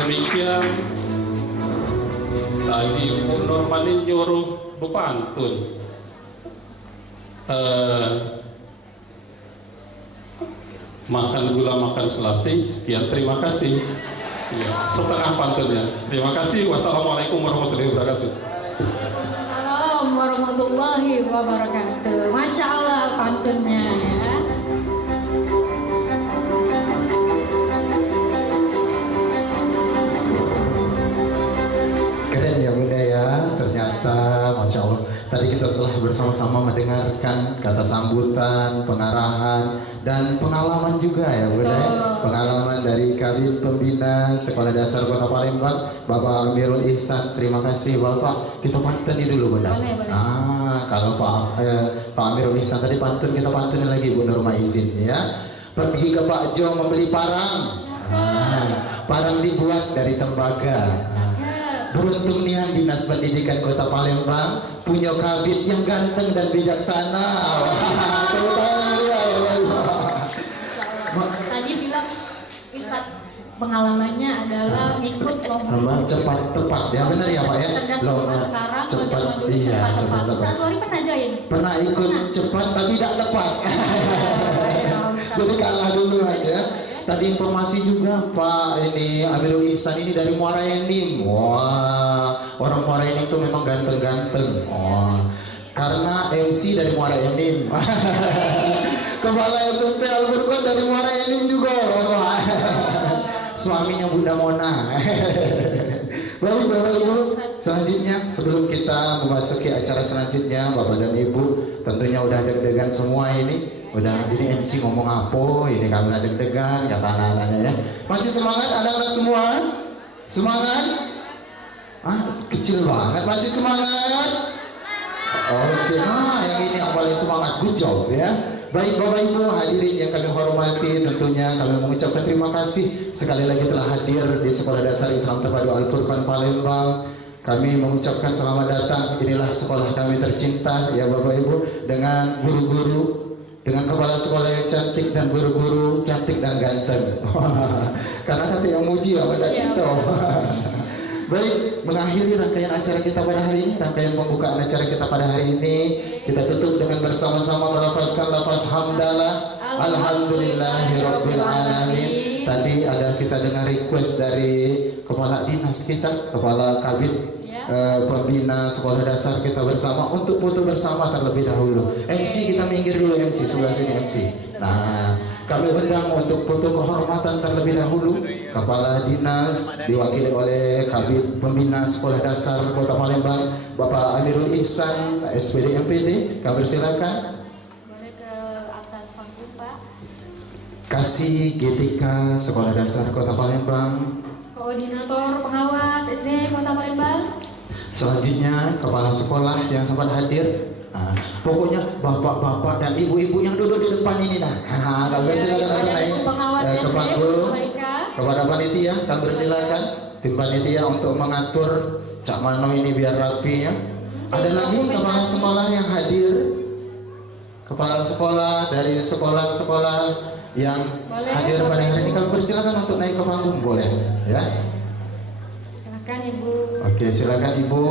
Demikian, tadi Bu Normani nyuruh bepantun. Makan gula makan selasi. Sekian, terima kasih. Ya, setengah pantunnya. Terima kasih. Wassalamualaikum warahmatullahi wabarakatuh. Assalamualaikum warahmatullahi wabarakatuh. Masya Allah pantunnya ya. Keren ya Bunda ya, ternyata Masya Allah. Tadi kita telah bersama-sama mendengarkan kata sambutan, pengarahan, dan pengalaman juga ya Bunda ya. Pengalaman dari Kabid Pembina Sekolah Dasar Kota Palembang, Bapak Amirul Ihsan. Terima kasih Bapak. Kita pantun dulu Bunda. Boleh. Kalau Pak Amirul Ihsan tadi pantun, kita pantunin lagi Bu Nurma izin ya. Pergi ke Pak Jo membeli parang. Parang dibuat dari tembaga. Beruntung nih Dinas Pendidikan Kota Palembang punya kabid yang ganteng dan bijaksana. Tadi bilang Ustaz pengalamannya adalah ikut lomba cepat tepat ya, benar ya Pak ya. Lomba sekarang cepat, iya cepat. Ustaz Sori pernah join? Pernah ikut cepat tapi tidak tepat. Jadi kalah duluan ya. Tadi informasi juga Pak Amirul Ihsan ini dari Muara Enim. Wah, orang Muara Enim itu memang ganteng-ganteng. Karena MC dari Muara Enim. Kepala SMP Al-Furqan dari Muara Enim juga. Suaminya Bunda Mona. Baik Bapak Ibu, selanjutnya sebelum kita memasuki acara selanjutnya, Bapak dan Ibu tentunya udah deg-degan semua ini. Udah, ini MC ngomong apa, ini kamera deg-degan, kata anak-anaknya ya. Masih semangat anak-anak semua? Semangat? Kecil banget, masih semangat? Oke, yang ini yang paling semangat, good job ya. Baik Bapak Ibu hadirin yang kami hormati, tentunya kami mengucapkan terima kasih sekali lagi telah hadir di Sekolah Dasar Islam Terpadu Al-Furqan Palembang. Kami mengucapkan selamat datang, inilah sekolah kami tercinta ya Bapak Ibu, dengan guru-guru, dengan kepala sekolah yang cantik dan guru-guru cantik dan ganteng. Karena kata yang muji apa kita. Baik, mengakhiri rangkaian acara kita pada hari ini, rangkaian pembukaan acara kita pada hari ini, kita tutup dengan bersama-sama melafazkan lafaz hamdalah, alhamdulillahirabbil alamin. Tadi ada kita dengar request dari kepala dinas kita, kepala kabid pembina sekolah dasar kita bersama untuk foto bersama terlebih dahulu. MC kita minggir dulu, MC sebelah sini MC. Nah, kami undang untuk foto kehormatan terlebih dahulu kepala dinas diwakili oleh kabid pembina sekolah dasar Kota Palembang, Bapak Amirul Ihsan SPD MPD. Kami silakan. Boleh ke atas panggung Pak. Kasih GTK Sekolah Dasar Kota Palembang, Koordinator Pengawas SD Kota Palembang. Selanjutnya kepala sekolah yang sempat hadir. Pokoknya bapak-bapak dan ibu-ibu yang duduk di depan ini kami silakan naik ke panggung. Kepada panitia kami persilakan tim panitia untuk mengatur Cak Mano ini biar rapi ya. Ada lagi kepala sekolah yang hadir, kepala sekolah dari sekolah-sekolah yang hadir pada hari ini, kami persilakan untuk naik ke panggung, boleh ya. Silakan Ibu. Oke, silakan Ibu.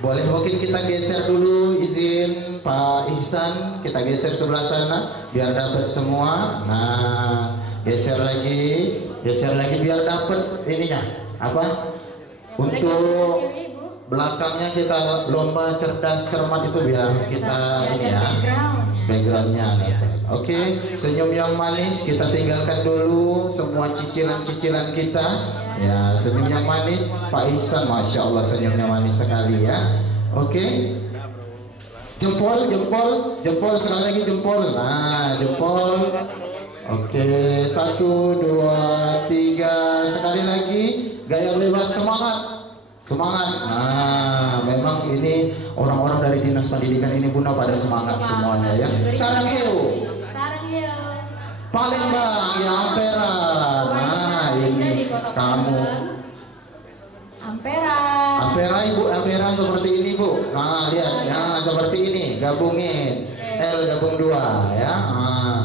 Boleh mungkin kita geser dulu, izin Pak Ihsan, kita geser sebelah sana biar dapat semua. Nah, geser lagi biar dapat ininya apa? Untuk belakangnya kita lomba cerdas cermat itu biar kita ini ya, backgroundnya. Oke, senyum yang manis kita tinggalkan dulu, semua cicilan-cicilan kita Ya, senyum yang manis. Pak Ihsan, Masya Allah senyumnya manis sekali ya. Oke. Jempol, jempol, jempol, sekali lagi jempol. Nah, jempol. Oke, 1, 2, 3. Sekali lagi, gaya bebas, semangat. Semangat. Nah, memang ini orang-orang dari Dinas Pendidikan ini Bunda pada semangat semuanya ya. Sarang Heu. Sarang Heu. Palembang, ya Ampera. Nah, ini kamu. Ampera. Ampera Ibu, Ampera seperti ini Bu. Nah, lihat. Nah, seperti ini, gabungin. L gabung 2 ya. Nah.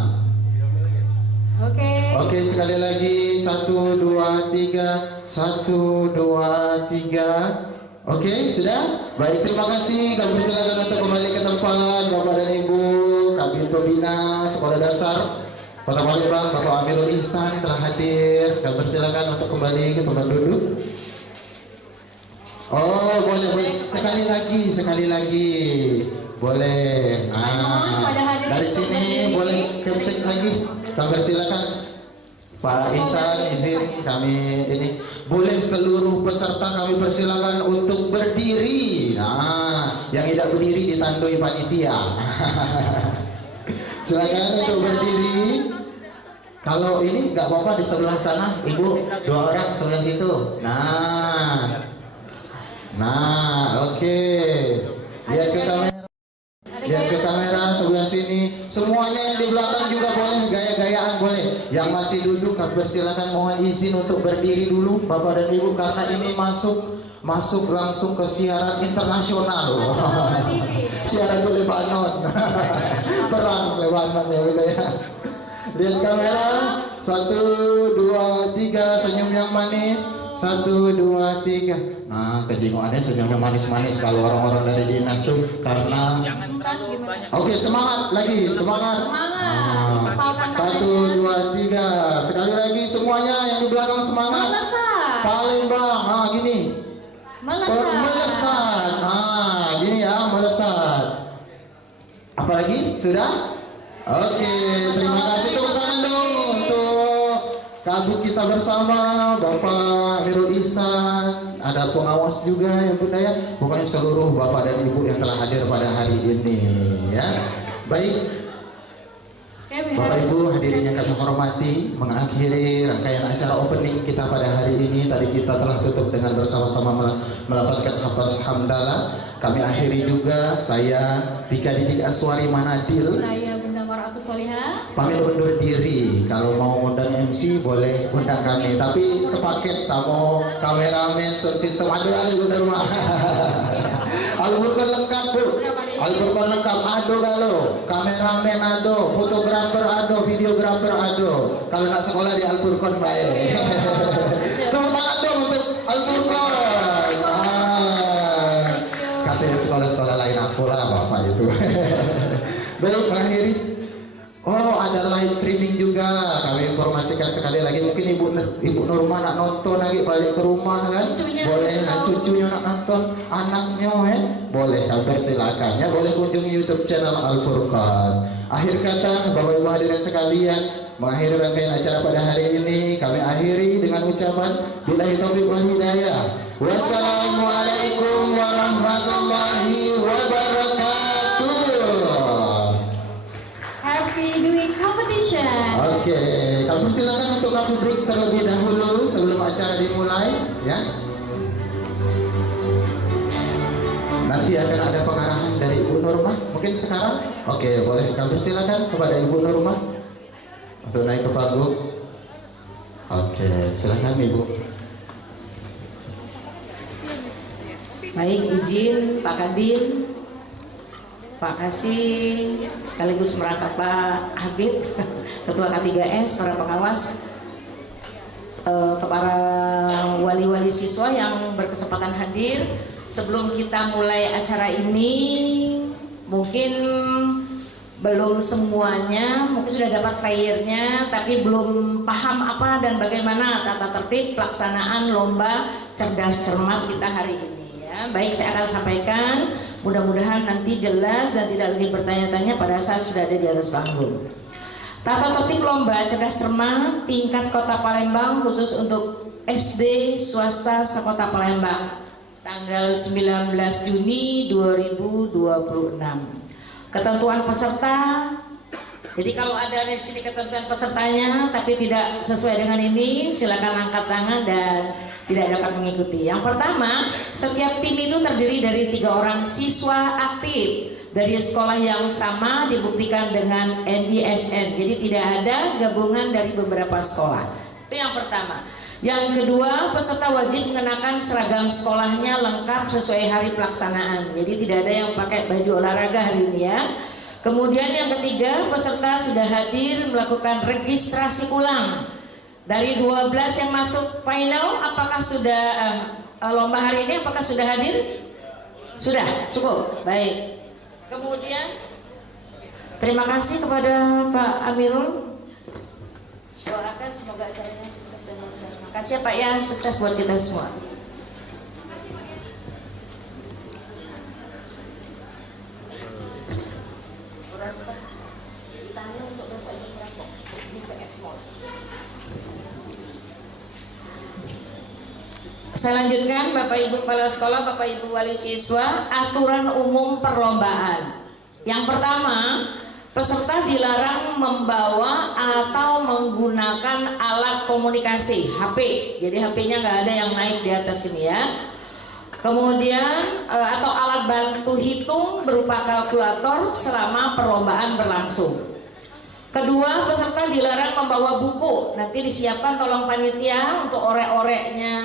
Oke. Oke, sekali lagi 1, 2, 3. 1, 2, 3. Oke, sudah? Baik, terima kasih. Kami silakan untuk kembali ke tempat Bapak dan Ibu Kabinto Bina Sekolah Dasar Kota Palembang, Bapak Amirul Ihsan telah hadir. Kami persilakan untuk kembali ke tempat duduk. Oh, boleh, boleh. Sekali lagi. Boleh. Nah, dari sini boleh kemsek lagi. Kami persilakan. Pak Ihsan izin kami ini. Boleh seluruh peserta kami persilakan untuk berdiri. Nah, yang tidak berdiri ditandui panitia. Silakan untuk berdiri. Kalau ini nggak apa-apa di sebelah sana, Ibu 2 orang sebelah situ. Nah, oke. Lihat ke kamera. Lihat ke kamera sebelah sini. Semuanya yang di belakang juga boleh, gaya-gayaan boleh. Yang masih duduk kami persilakan mohon izin untuk berdiri dulu Bapak dan Ibu karena ini masuk langsung ke siaran internasional. Siaran ke Lebanon. Perang Lebanon ya udah ya. Lihat kamera. 1, 2, 3. Senyum yang manis. 1, 2, 3. Nah, kejenguannya senyumnya manis-manis kalau orang-orang dari dinas tuh karena. Oke, semangat lagi, semangat. Nah, 1, 2, 3. Sekali lagi semuanya yang di belakang semangat. Palembang. Nah, gini. Melesat. Nah, gini ya, melesat. Apalagi? Sudah? Oke, terima kasih. Tepuk tangan dong untuk kabut kita bersama Bapak Amirul Ihsan. Ada pengawas juga ya Bunda ya. Pokoknya seluruh Bapak dan Ibu yang telah hadir pada hari ini ya. Baik. Bapak Ibu hadirin yang kami hormati, mengakhiri rangkaian acara opening kita pada hari ini. Tadi kita telah tutup dengan bersama-sama melafazkan hafaz hamdalah. Kami akhiri juga, saya Bika Didik Aswari Manadil. Saya Bunda Mar'atu Solihah. Pamit undur diri. Kalau mau undang MC boleh undang kami, tapi sepaket sama kameramen, sound system ada Bunda rumah. Albumkan lengkap Bu. Albumkan lengkap ado kalau kameramen ado, fotografer ado, videografer ado. Kalau nak sekolah di Al-Furqan baik. Tepuk tangan dong untuk Al-Furqan. Katanya sekolah-sekolah lain aku lah Bapak itu. Baik, mengakhiri. Oh, ada live streaming juga. Kami informasikan sekali lagi. Mungkin Ibu Nurma nak nonton lagi balik ke rumah kan? Boleh, cucunya nak nonton, anaknya boleh. Kami persilakan ya. Boleh kunjungi YouTube channel Al-Furqan. Akhir kata, Bapak Ibu hadirin sekalian, mengakhiri rangkaian acara pada hari ini, kami akhiri dengan ucapan billahi taufiq wal hidayah. Wassalamualaikum warahmatullahi wabarakatuh. Happy doing competition. Oke, kami silakan untuk coffee break terlebih dahulu sebelum acara dimulai ya. Nanti akan ada pengarahan dari Ibu Nurma. Mungkin sekarang? Oke, boleh kami silakan kepada Ibu Nurma untuk naik ke panggung. Oke, silakan Ibu. Baik, izin Pak Kadin, Pak Kasih, sekaligus merangkap Pak Habib, Ketua K3S, para pengawas, kepada wali-wali siswa yang berkesempatan hadir. Sebelum kita mulai acara ini, mungkin belum semuanya, mungkin sudah dapat flyernya, tapi belum paham apa dan bagaimana tata tertib pelaksanaan lomba cerdas cermat kita hari ini. Baik, saya akan sampaikan, mudah-mudahan nanti jelas dan tidak lagi bertanya-tanya pada saat sudah ada di atas panggung. Tata tertib lomba cerdas cermat tingkat Kota Palembang khusus untuk SD swasta sekota Palembang, tanggal 19 Juni 2026. Ketentuan peserta. Jadi kalau ada di sini ketentuan pesertanya tapi tidak sesuai dengan ini, silakan angkat tangan dan tidak dapat mengikuti. Yang pertama, setiap tim itu terdiri dari 3 orang siswa aktif dari sekolah yang sama, dibuktikan dengan NDSN. Jadi tidak ada gabungan dari beberapa sekolah. Itu yang pertama. Yang kedua, peserta wajib mengenakan seragam sekolahnya lengkap sesuai hari pelaksanaan. Jadi tidak ada yang pakai baju olahraga hari ini ya. Kemudian yang ketiga, peserta sudah hadir melakukan registrasi ulang. Dari 12 yang masuk final, apakah sudah lomba hari ini apakah sudah hadir? Sudah, cukup. Baik. Kemudian terima kasih kepada Pak Amirul. Doakan semoga acaranya sukses dan lancar. Terima kasih ya Pak ya, sukses buat kita semua. Saya lanjutkan, Bapak Ibu Kepala Sekolah, Bapak Ibu Wali Siswa, aturan umum perlombaan. Yang pertama, peserta dilarang membawa atau menggunakan alat komunikasi, HP. Jadi HP-nya nggak ada yang naik di atas ini ya. Kemudian atau alat bantu hitung berupa kalkulator selama perlombaan berlangsung. Kedua, peserta dilarang membawa buku. Nanti disiapkan tolong panitia untuk orek-oreknya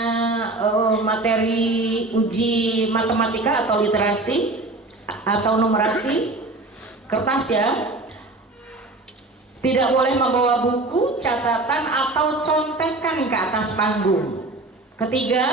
materi uji matematika atau literasi atau numerasi. Kertas ya. Tidak boleh membawa buku, catatan atau contekan ke atas panggung. Ketiga,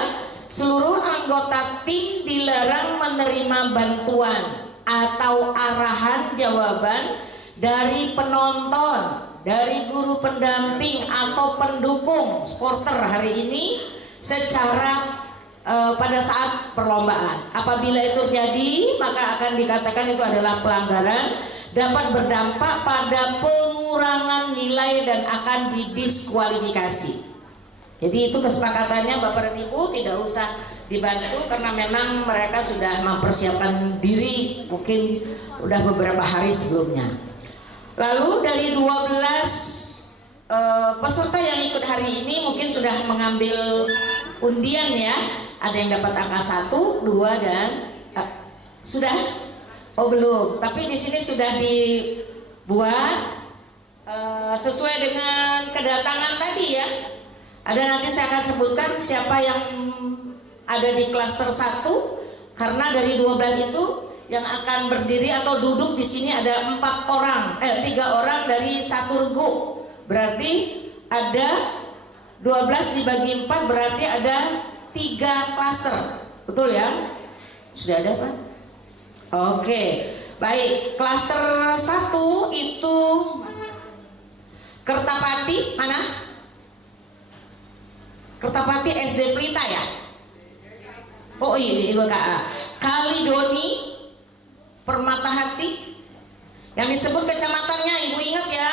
seluruh anggota tim dilarang menerima bantuan atau arahan jawaban dari penonton, dari guru pendamping atau pendukung supporter hari ini secara pada saat perlombaan. Apabila itu terjadi, maka akan dikatakan itu adalah pelanggaran, dapat berdampak pada pengurangan nilai dan akan didiskualifikasi. Jadi itu kesepakatannya Bapak dan Ibu, tidak usah dibantu karena memang mereka sudah mempersiapkan diri mungkin udah beberapa hari sebelumnya. Lalu dari 12 peserta yang ikut hari ini mungkin sudah mengambil undian ya. Ada yang dapat angka 1, 2 dan sudah? Oh belum. Tapi di sini sudah dibuat sesuai dengan kedatangan tadi ya. Ada nanti saya akan sebutkan siapa yang ada di klaster 1 karena dari 12 itu yang akan berdiri atau duduk di sini ada 3 orang dari satu regu. Berarti ada 12 dibagi 4 berarti ada 3 klaster. Betul ya? Sudah ada Pak? Oke. Baik, klaster 1 itu Kertapati, mana? Kertapati SD Pelita ya? Oh iya, Ibu KA. Kalidoni Permatahati yang disebut kecamatannya Ibu ingat ya.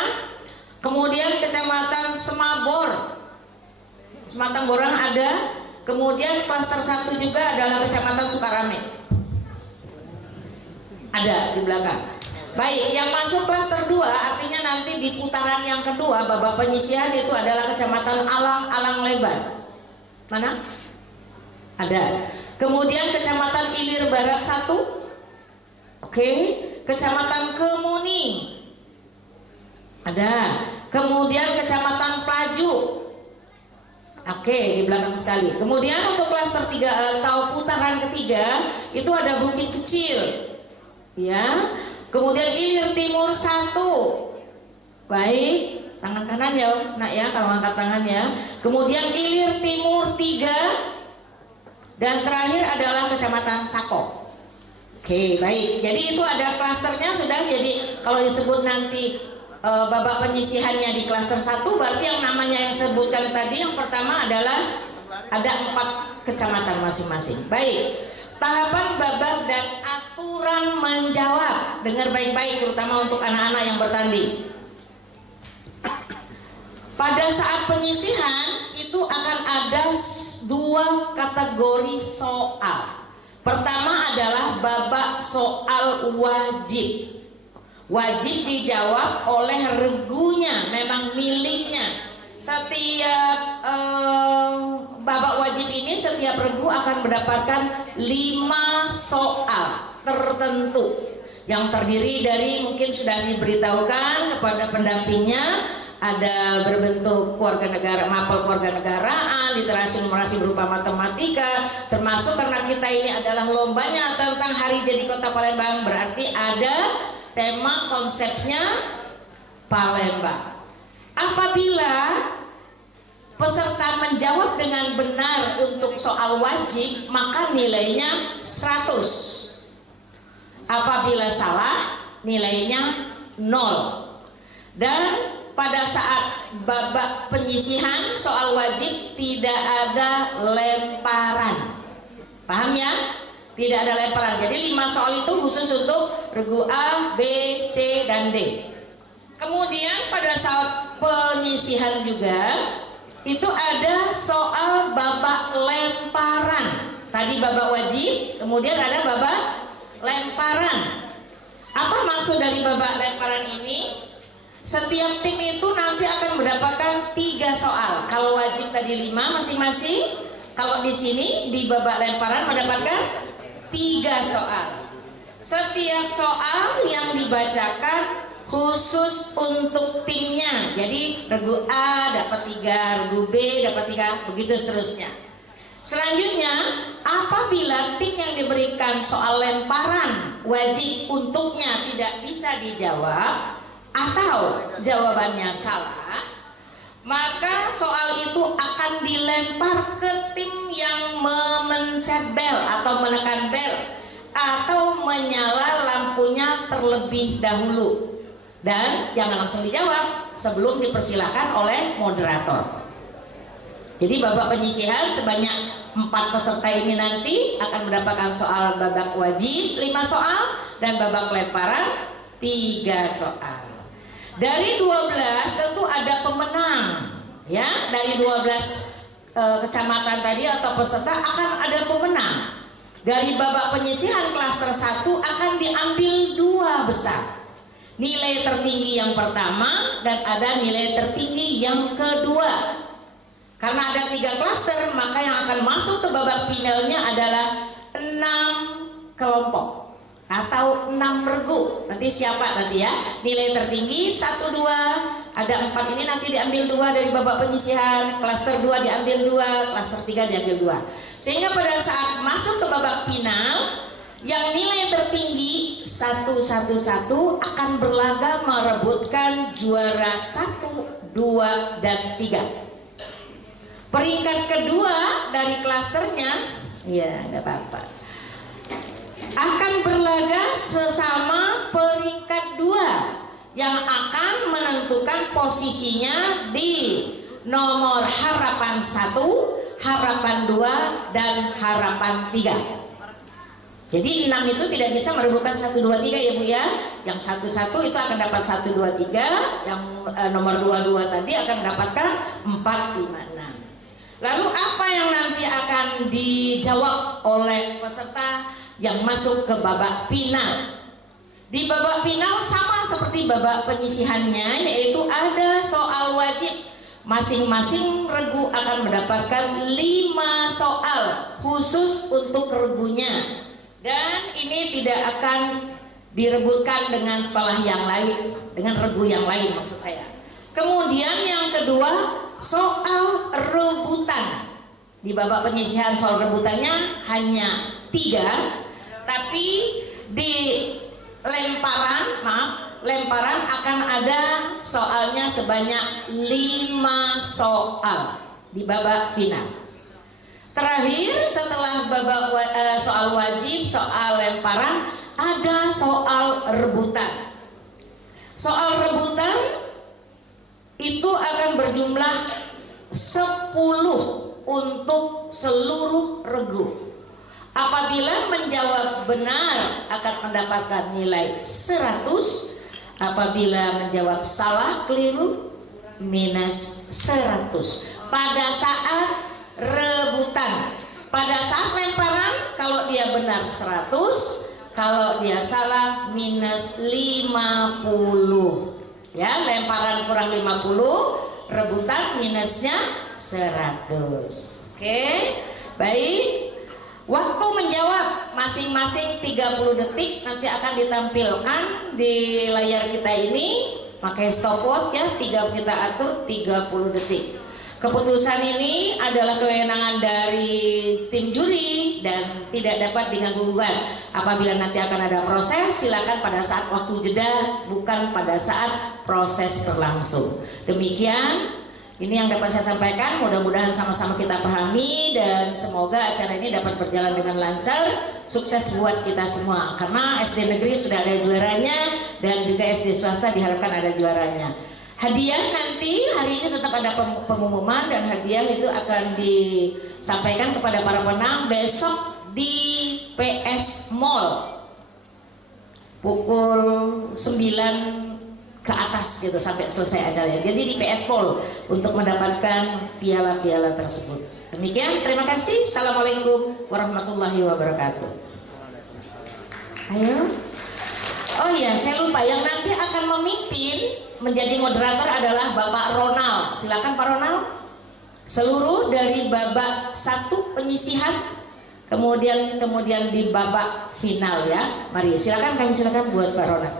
Kemudian kecamatan Semabor, Sematang Borang ada. Kemudian klaster 1 juga adalah kecamatan Sukarame, ada di belakang. Baik, yang masuk klaster 2 artinya nanti di putaran yang kedua babak penyisihan itu adalah kecamatan Alang Lebar. Mana? Ada. Kemudian kecamatan Ilir Barat 1. Oke, kecamatan Kemuning ada. Kemudian kecamatan Pelaju. Oke, di belakang sekali. Kemudian untuk klaster 3 atau putaran ketiga itu ada Bukit Kecil, ya. Kemudian Ilir Timur 1. Baik, tangan kanan ya, nak ya, kalau angkat tangan ya. Kemudian Ilir Timur 3 dan terakhir adalah kecamatan Sako. Oke, baik. Jadi itu ada klasternya sudah. Jadi kalau disebut nanti babak penyisihannya di klaster 1 berarti yang namanya yang sebutkan tadi yang pertama adalah ada 4 kecamatan masing-masing. Baik. Tahapan babak dan aturan menjawab. Dengar baik-baik terutama untuk anak-anak yang bertanding. Pada saat penyisihan itu akan ada 2 kategori soal. Pertama adalah babak soal wajib. Wajib dijawab oleh regunya, memang miliknya. Setiap babak wajib ini, setiap regu akan mendapatkan 5 soal tertentu yang terdiri dari, mungkin sudah diberitahukan kepada pendampingnya, ada berbentuk mapel keluarga negaraan, literasi numerasi berupa matematika, termasuk karena kita ini adalah lombanya tentang Hari Jadi Kota Palembang, berarti ada tema konsepnya Palembang. Apabila peserta menjawab dengan benar untuk soal wajib, maka nilainya 100. Apabila salah, nilainya 0. Dan pada saat babak penyisihan soal wajib tidak ada lemparan. Paham ya? Tidak ada lemparan. Jadi 5 soal itu khusus untuk regu A, B, C, dan D. Kemudian pada saat penyisihan juga itu ada soal babak lemparan. Tadi babak wajib, kemudian ada babak lemparan. Apa maksud dari babak lemparan ini? Setiap tim itu nanti akan mendapatkan 3 soal. Kalau wajib tadi 5 masing-masing. Kalau di sini di babak lemparan mendapatkan 3 soal. Setiap soal yang dibacakan khusus untuk timnya. Jadi regu A dapat 3, regu B dapat 3, begitu seterusnya. Selanjutnya, apabila tim yang diberikan soal lemparan wajib untuknya tidak bisa dijawab atau jawabannya salah, maka soal itu akan dilempar ke tim yang memencet bel atau menekan bel atau menyala lampunya terlebih dahulu, dan jangan langsung dijawab sebelum dipersilakan oleh moderator. Jadi babak penyisihan sebanyak 4 peserta ini nanti akan mendapatkan soal babak wajib 5 soal dan babak lemparan 3 soal. Dari 12 tentu ada pemenang, ya. Dari 12 kecamatan tadi atau peserta akan ada pemenang. Dari babak penyisihan klaster 1 akan diambil 2 besar. Nilai tertinggi yang pertama dan ada nilai tertinggi yang kedua. Karena ada 3 klaster, maka yang akan masuk ke babak finalnya adalah 6 kelompok atau 6 regu. Nanti siapa nanti ya? Nilai tertinggi 1, 2, ada 4 ini nanti diambil 2 dari babak penyisihan, klaster 2 diambil 2, klaster 3 diambil 2. Sehingga pada saat masuk ke babak final, yang nilai tertinggi 1, 1, 1 akan berlaga merebutkan juara 1, 2, dan 3. Peringkat kedua dari klasternya, ya nggak apa-apa, akan berlaga sesama peringkat 2 yang akan menentukan posisinya di nomor harapan 1, harapan 2, dan harapan 3. Jadi 6 itu tidak bisa merebutkan 1, 2, 3 ya Bu ya. Yang 1, 1 itu akan dapat 1, 2, 3. Yang nomor 2, 2 tadi akan mendapatkan 4, 5, 6. Lalu apa yang nanti akan dijawab oleh peserta yang masuk ke babak final? Di babak final sama seperti babak penyisihannya, yaitu ada soal wajib. Masing-masing regu akan mendapatkan 5 soal khusus untuk regunya. Dan ini tidak akan direbutkan dengan sekolah yang lain, dengan regu yang lain maksud saya. Kemudian yang kedua, soal rebutan. Di babak penyisihan soal rebutannya hanya 3, tapi di lemparan akan ada soalnya sebanyak 5 soal di babak final. Terakhir setelah babak soal wajib, soal lemparan, ada soal rebutan. Soal rebutan itu akan berjumlah 10 untuk seluruh regu. Apabila menjawab benar akan mendapatkan nilai 100. Apabila menjawab salah keliru minus 100. Pada saat rebutan, pada saat lemparan, kalau dia benar 100, kalau dia salah minus 50. Ya, lemparan kurang 50, rebutan minusnya 100. Oke, baik. Waktu menjawab masing-masing 30 detik nanti akan ditampilkan di layar kita ini. Pakai stopwatch ya, kita atur 30 detik. Keputusan ini adalah kewenangan dari tim juri dan tidak dapat diganggu-gugat. Apabila nanti akan ada proses, silakan pada saat waktu jeda, bukan pada saat proses berlangsung. Demikian, ini yang dapat saya sampaikan. Mudah-mudahan sama-sama kita pahami dan semoga acara ini dapat berjalan dengan lancar. Sukses buat kita semua. Karena SD negeri sudah ada juaranya dan juga SD swasta diharapkan ada juaranya. Hadiah nanti hari ini tetap ada pengumuman dan hadiah itu akan disampaikan kepada para pemenang besok di PS Mall pukul 9 ke atas gitu sampai selesai acaranya. Jadi di PS Mall untuk mendapatkan piala-piala tersebut. Demikian, terima kasih. Assalamualaikum warahmatullahi wabarakatuh. Ayo. Oh iya, saya lupa, yang nanti akan memimpin menjadi moderator adalah Bapak Ronald. Silakan Pak Ronald. Seluruh dari babak 1 penyisihan, kemudian di babak final ya. Mari silakan, kami silakan buat Pak Ronald.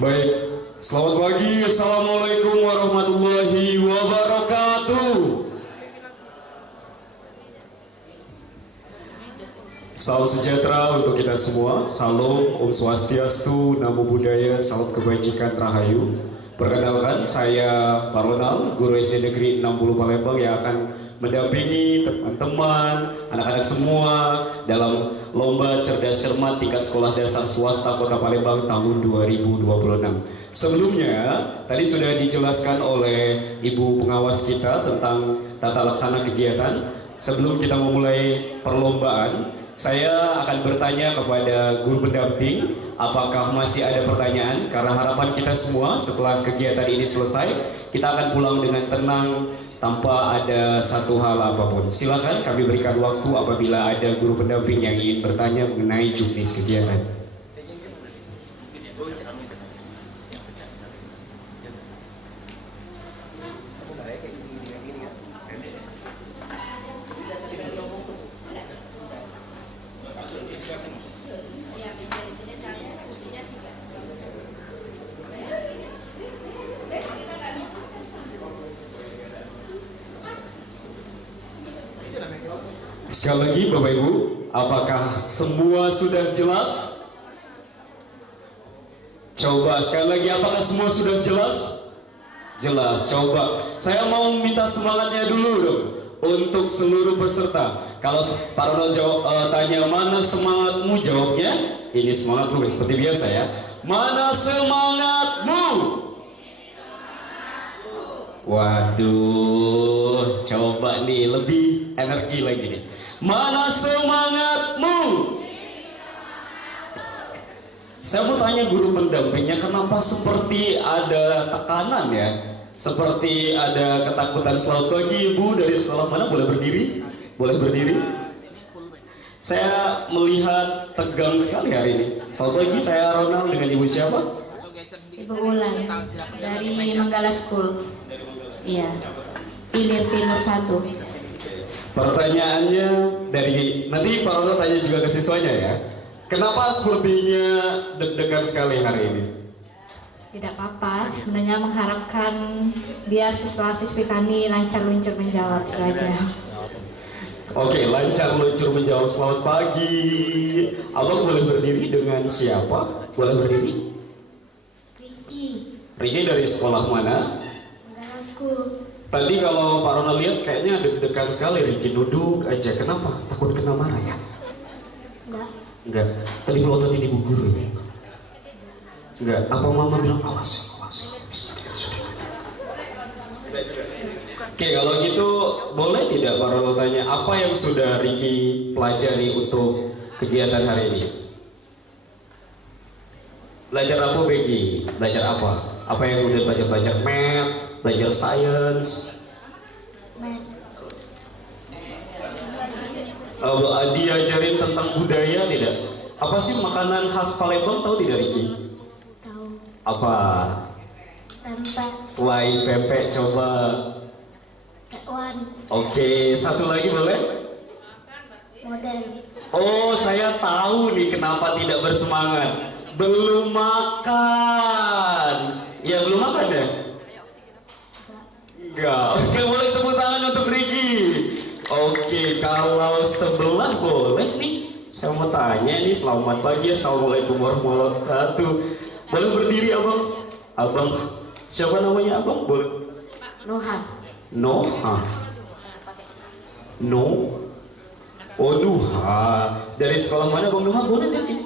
Baik, selamat pagi. Assalamualaikum warahmatullahi wabarakatuh. Salam sejahtera untuk kita semua. Salam, Om Swastiastu, Namo Buddhaya, salam kebajikan Rahayu. Perkenalkan, saya Pak Ronald, guru SD Negeri 60 Palembang yang akan mendampingi teman-teman, anak-anak semua dalam Lomba Cerdas Cermat tingkat sekolah dasar swasta Kota Palembang tahun 2026. Sebelumnya, tadi sudah dijelaskan oleh Ibu pengawas kita tentang tata laksana kegiatan. Sebelum kita memulai perlombaan, saya akan bertanya kepada guru pendamping apakah masih ada pertanyaan, karena harapan kita semua setelah kegiatan ini selesai kita akan pulang dengan tenang tanpa ada satu hal apapun. Silakan kami berikan waktu apabila ada guru pendamping yang ingin bertanya mengenai juknis kegiatan. Sekali lagi Bapak Ibu, apakah semua sudah jelas? Coba sekali lagi, apakah semua sudah jelas? Jelas, coba. Saya mau minta semangatnya dulu dong untuk seluruh peserta. Kalau Pak Ronald tanya mana semangatmu, jawabnya ini semangat lu seperti biasa ya. Mana semangatmu? Waduh, coba nih lebih energi lagi nih. Mana semangatmu? Saya mau tanya guru pendampingnya, kenapa seperti ada tekanan ya? Seperti ada ketakutan. Selamat pagi Ibu, dari sekolah mana? Boleh berdiri? Boleh berdiri? Saya melihat tegang sekali hari ini. Selamat pagi, saya Ronald, dengan Ibu siapa? Ibu Ulan dari Manggala School. Iya, Ilir Timur 1. Pertanyaannya dari nanti Pak Ronald tanya juga ke siswanya ya. Kenapa sepertinya deg-degan sekali hari ini? Tidak apa-apa, sebenarnya mengharapkan biar siswa-siswi kami lancar luncur menjawab itu aja. Oke, lancar luncur menjawab. Selamat pagi. Abang boleh berdiri dengan siapa? Boleh berdiri? Riki, Riki dari sekolah mana? Manggala School. Tadi kalau Pak Ronald lihat kayaknya deg-degan sekali. Riki duduk aja. Kenapa? Takut kena marah ya? Enggak. Tadi melotot ini Bu Guru ya? Enggak. Apa Mama bilang awas, awas. Oke, kalau gitu boleh tidak Pak Ronald tanya apa yang sudah Riki pelajari untuk kegiatan hari ini? Belajar apa Becky? Belajar apa? Apa yang udah belajar math, belajar science? Diajarin tentang budaya tidak? Apa sih makanan khas Palembang, tahu tidak Riki? Tahu. Apa? Pempek. Selain pempek coba. Tekwan. Oke, satu lagi boleh? Model. Oh, saya tahu nih kenapa tidak bersemangat. Belum makan. Ya belum makan ya? Enggak. Oke, boleh tepuk tangan untuk Riki. Oke, kalau sebelah boleh nih. Saya mau tanya nih, selamat pagi, assalamualaikum warahmatullahi wabarakatuh. Boleh berdiri abang? Abang, siapa namanya abang? Boleh? Noha. Noha. No. Oh Nuha. Dari sekolah mana bang Nuha? Boleh nanti.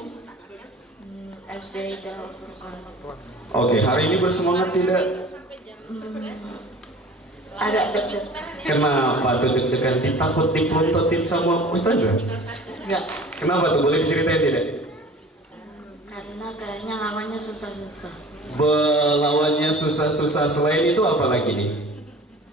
SD Darul Furqan. Oke, hari ini bersemangat tidak? Agak deg-deg. Kenapa tuh deg-degan? Ditakut dikelontotin sama ustazah? Enggak. Kenapa tuh? Boleh diceritain tidak? Karena kayaknya lawannya susah-susah. Lawannya susah-susah. Selain itu apa lagi nih?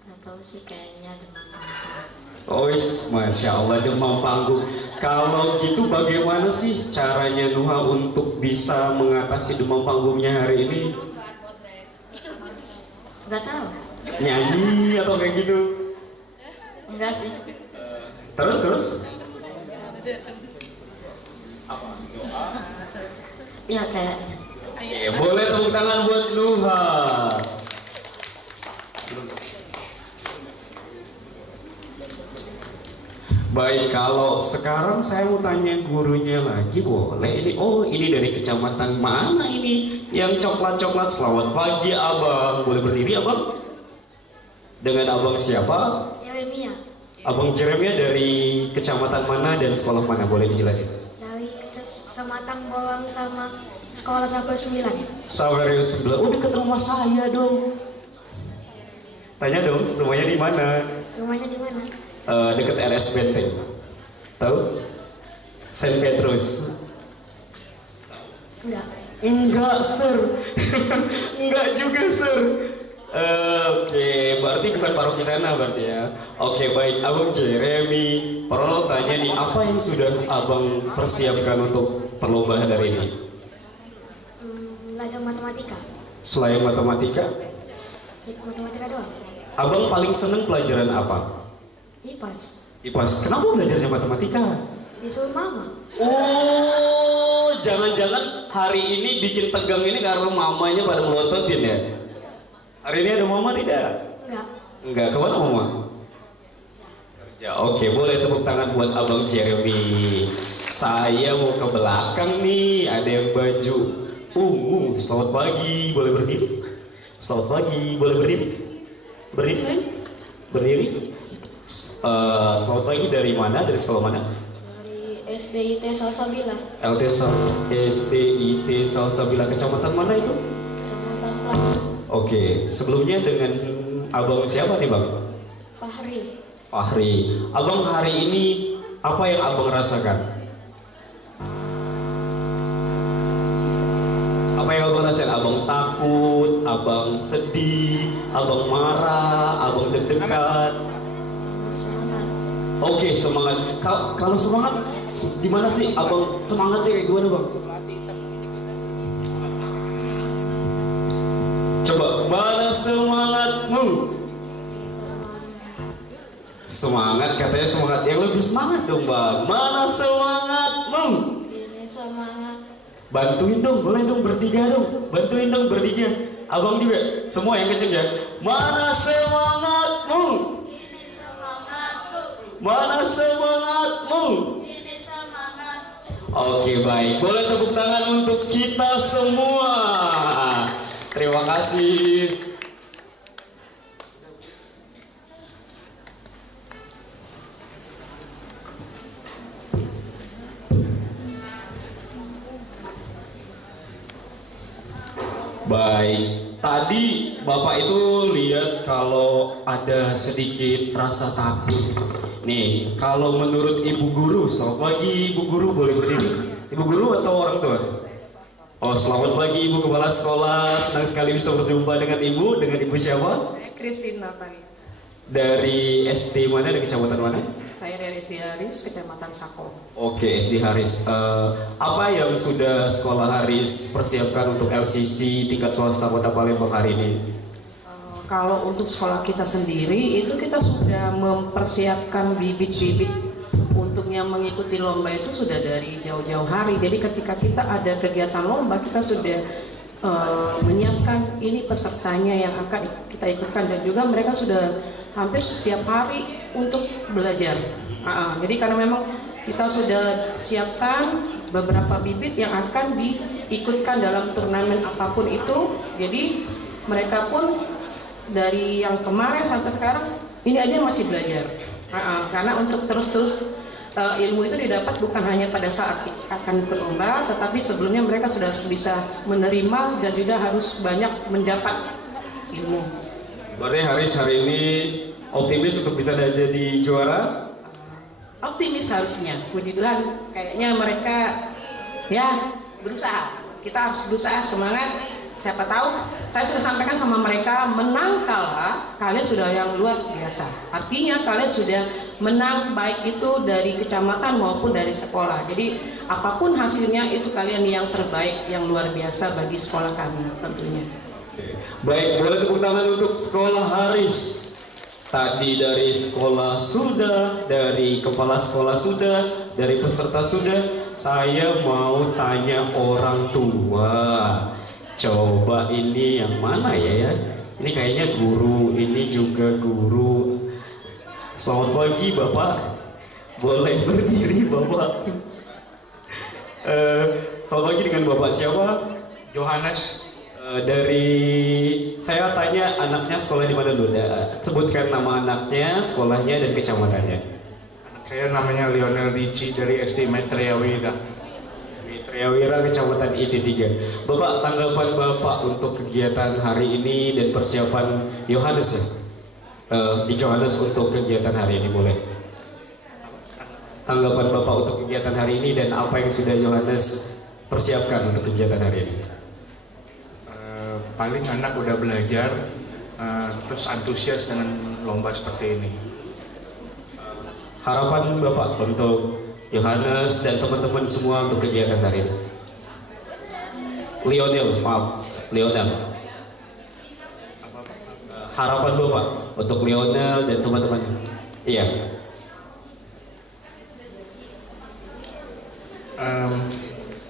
Gak tahu sih, kayaknya demam panggung. Oh, masya Allah, demam panggung. Kalau gitu bagaimana sih caranya Nuha untuk bisa mengatasi demam panggungnya hari ini? Gak tahu. Nyanyi atau kayak gitu? Enggak sih. Terus? Ya kayaknya. Oke, boleh tepuk tangan buat Nuha. Baik, kalau sekarang saya mau tanya gurunya lagi, boleh? Ini dari kecamatan mana ini? Yang coklat-coklat. Selamat pagi abang. Boleh berdiri abang? Dengan abang siapa? Yeremia. Abang Jeremia dari kecamatan mana dan sekolah mana? Boleh dijelasin? Dari Sematang Bolong sama sekolah Sabar 9. Sawerio 9. Oh, dekat rumah saya dong. Tanya dong, rumahnya di mana? Rumahnya di mana? Dekat RS Benteng. Tahu? Saint Petrus. Enggak, sir. Enggak juga, sir. Oke, berarti bukan paroki sana berarti ya. Oke, baik, abang Jeremy. Perlu tanya nih, apa yang sudah abang persiapkan untuk perlombaan hari ini? Belajar matematika. Selain matematika, Matematika doang. abang paling seneng pelajaran apa? IPAS. IPAS. Kenapa belajarnya matematika? Disuruh mama. Oh, jangan-jangan hari ini bikin tegang ini karena mamanya pada melototin ya? Hari ini ada mama tidak? Enggak, kemana mama? Kerja. Oke, boleh tepuk tangan buat abang Jeremy. Saya mau ke belakang nih, ada yang baju ungu. Selamat pagi, boleh berdiri? Selamat pagi, boleh berdiri? Berdiri sih? Berdiri? Selamat pagi, dari mana? Dari sekolah mana? Dari SDIT Salsabila. SDIT Salsabila, kecamatan mana itu? Kecamatan Pelangi. Oke, sebelumnya dengan abang siapa nih bang? Fahri. Fahri. Abang hari ini apa yang abang rasakan? Apa yang abang rasakan? Abang takut, abang sedih, abang marah, abang deg-degan. Semangat. Oke, semangat. Kalau semangat, gimana sih abang semangatnya kayak gimana bang? Coba, mana semangatmu? Semangat, katanya semangat. Yang lebih semangat dong bang. Mana semangatmu? Ini semangat. Bantuin dong, boleh dong bertiga dong. Bantuin dong bertiga. Abang juga, semua yang kenceng ya. Mana semangatmu? Ini semangatku. Mana semangatmu? Ini semangat. Oke, baik. Boleh tepuk tangan untuk kita semua. Terima kasih. Baik, tadi Bapak itu lihat kalau ada sedikit rasa takut. Nih, kalau menurut Ibu Guru, selamat pagi Ibu Guru, boleh berdiri? Ibu Guru atau orang tua? Oh, selamat pagi Ibu Kepala Sekolah. Senang sekali bisa berjumpa dengan Ibu. Dengan Ibu siapa? Christine Natali. Dari SD mana? Dari kecamatan mana? Saya dari SD Haris, Kecamatan Sako. Oke, SD Haris. Apa yang sudah Sekolah Haris persiapkan untuk LCC tingkat swasta Kota Palembang hari ini? Kalau untuk sekolah kita sendiri, itu kita sudah mempersiapkan bibit-bibit untuk yang mengikuti lomba itu sudah dari jauh-jauh hari. Jadi ketika kita ada kegiatan lomba, kita sudah menyiapkan ini pesertanya yang akan kita ikutkan, dan juga mereka sudah hampir setiap hari untuk belajar. Jadi karena memang kita sudah siapkan beberapa bibit yang akan diikutkan dalam turnamen apapun itu, jadi mereka pun dari yang kemarin sampai sekarang ini aja masih belajar. Karena untuk terus-terus ilmu itu didapat bukan hanya pada saat akan berlomba, tetapi sebelumnya mereka sudah harus bisa menerima dan juga harus banyak mendapat ilmu. Berarti Haris hari ini optimis untuk bisa jadi juara? Optimis harusnya, puji Tuhan. Kayaknya mereka ya berusaha. Kita harus berusaha, semangat. Siapa tahu, saya sudah sampaikan sama mereka, menang kalah kalian sudah yang luar biasa. Artinya kalian sudah menang baik itu dari kecamatan maupun dari sekolah. Jadi apapun hasilnya itu kalian yang terbaik, yang luar biasa bagi sekolah kami tentunya. Baik, boleh tepuk tangan untuk Sekolah Haris. Tadi dari sekolah sudah, dari kepala sekolah sudah, dari peserta sudah. Saya mau tanya orang tua. Coba ini yang mana ya? Ini kayaknya guru, ini juga guru. Selamat pagi Bapak. Boleh berdiri Bapak? Selamat pagi, dengan Bapak siapa? Johannes. Dari saya tanya anaknya sekolah di mana dulu? Sebutkan nama anaknya, sekolahnya, dan kecamatannya. Anak saya namanya Lionel Ricci dari SD Metriawira. Metriawira, kecamatan IT3. Bapak, tanggapan Bapak untuk kegiatan hari ini dan persiapan Yohanes ya? Di Johannes untuk kegiatan hari ini, boleh? Tanggapan Bapak untuk kegiatan hari ini dan apa yang sudah Yohanes persiapkan untuk kegiatan hari ini? Paling anak udah belajar, terus antusias dengan lomba seperti ini. Harapan Bapak untuk Yohanes dan teman-teman semua untuk kegiatan hari ini? Lionel. Harapan Bapak untuk Lionel dan teman-teman? Iya.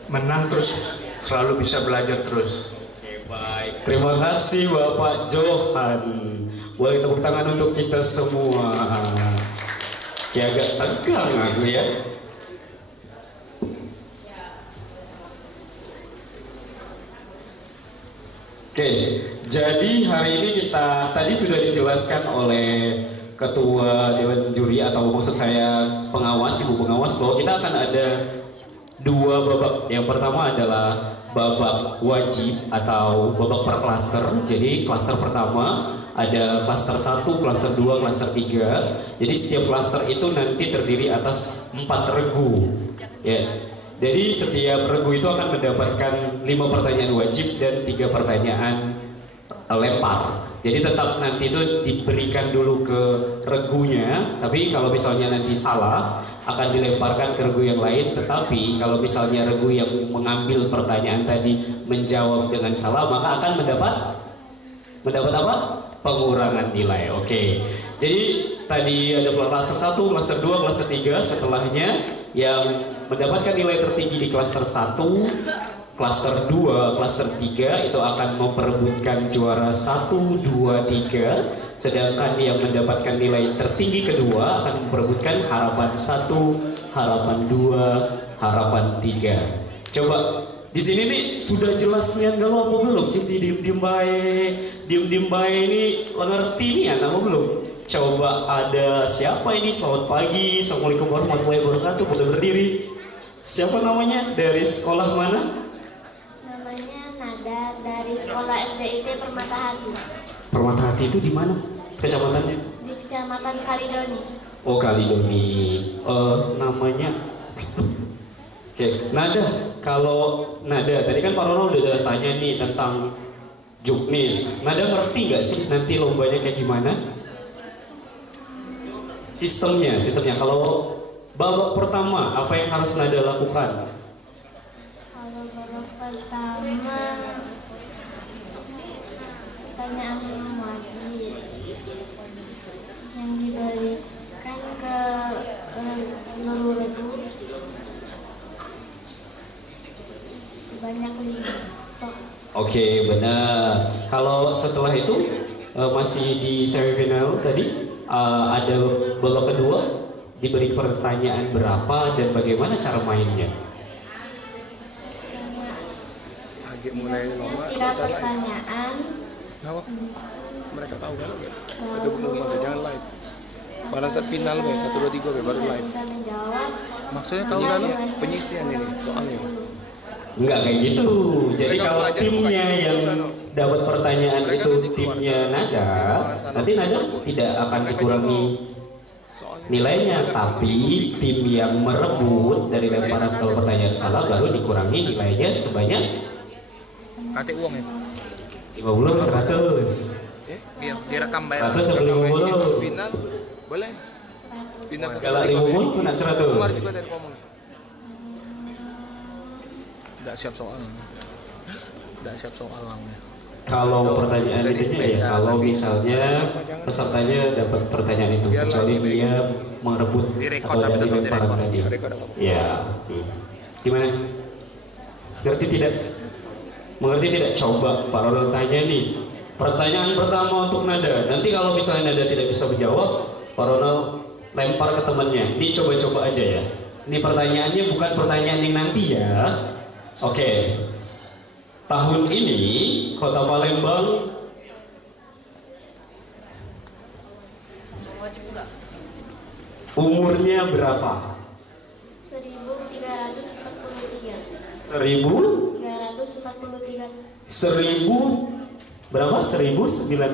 Menang terus, selalu bisa belajar terus. Baik, terima kasih Bapak Johan. Boleh tepuk tangan untuk kita semua. Kayak agak tegang aku ya. Oke, jadi hari ini kita tadi sudah dijelaskan oleh Ketua Dewan Juri, atau maksud saya pengawas, Ibu Pengawas, bahwa kita akan ada dua babak. Yang pertama adalah babak wajib atau babak per klaster. Jadi klaster pertama ada klaster 1, klaster 2, klaster 3. Jadi setiap klaster itu nanti terdiri atas 4 regu. Ya. Jadi setiap regu itu akan mendapatkan 5 pertanyaan wajib dan 3 pertanyaan lempar. Jadi tetap nanti itu diberikan dulu ke regunya, tapi kalau misalnya nanti salah akan dilemparkan ke regu yang lain. Tetapi kalau misalnya regu yang mengambil pertanyaan tadi menjawab dengan salah, maka akan mendapat apa? Pengurangan nilai. Oke. Jadi tadi ada klaster 1, klaster 2, klaster 3. Setelahnya yang mendapatkan nilai tertinggi di klaster 1, klaster 2, klaster 3 itu akan memperebutkan juara 1, 2, 3. Sedangkan yang mendapatkan nilai tertinggi kedua akan memperebutkan harapan 1, harapan 2, harapan 3. Coba di sini nih sudah jelas niat galau apa belum? Jadi diem bae ini ngerti nih apa belum? Coba ada siapa ini? Selamat pagi, assalamualaikum warahmatullahi wabarakatuh. Boleh berdiri? Siapa namanya? Dari sekolah mana? Namanya Nada, dari sekolah SDIT Permatahati. Permatahati itu di mana? Kecamatannya? Di Kecamatan Kalidoni. Oh, Kalidoni. Namanya. Oke, Nada. kalau Nada, tadi kan Pak Ronald udah tanya nih tentang juknis. Nada ngerti nggak sih nanti lombanya kayak gimana? Sistemnya. Kalau babak pertama, apa yang harus Nada lakukan? Kalau babak pertama pertanyaan wajib yang diberikan ke seluruh regu sebanyak 5. Oke, benar. Kalau setelah itu masih di semifinal tadi ada babak kedua, diberi pertanyaan berapa dan bagaimana cara mainnya? Biasanya 3 pertanyaan. Mereka tahu kan? Ada belum ada, jangan live. Pada saat final nih 1 2 3 baru live. Bisa menjawab. Maksudnya tahu kan penyisian ini soalnya. Enggak kayak gitu. Jadi kalau timnya yang dapat pertanyaan itu timnya Nada, nanti Nada tidak akan dikurangi nilainya, tapi tim yang merebut dari lemparan kalau pertanyaan salah baru dikurangi nilainya sebanyak Kate uang ya? 50 100. Biar direkam bayar. 100 sampai 50. Final boleh? Final Galak 50 kena 100. Kemarin juga dari ngomong. Tidak siap soal. Namanya. Kalau pertanyaan itunya ya, kalau misalnya pesertanya dapat pertanyaan itu, kecuali dia merebut atau dari lemparan tadi. Ya, gimana? Ngerti tidak? Mengerti tidak? Coba Pak Ronald tanya nih. Pertanyaan pertama untuk Nada. Nanti kalau misalnya Nada tidak bisa menjawab, Pak Ronald lempar ke temannya. Ini coba-coba aja ya. Ini pertanyaannya bukan pertanyaan yang nanti ya. Oke. Tahun ini Kota Palembang umurnya berapa? 1343. 1343. 1000 berapa? 1343.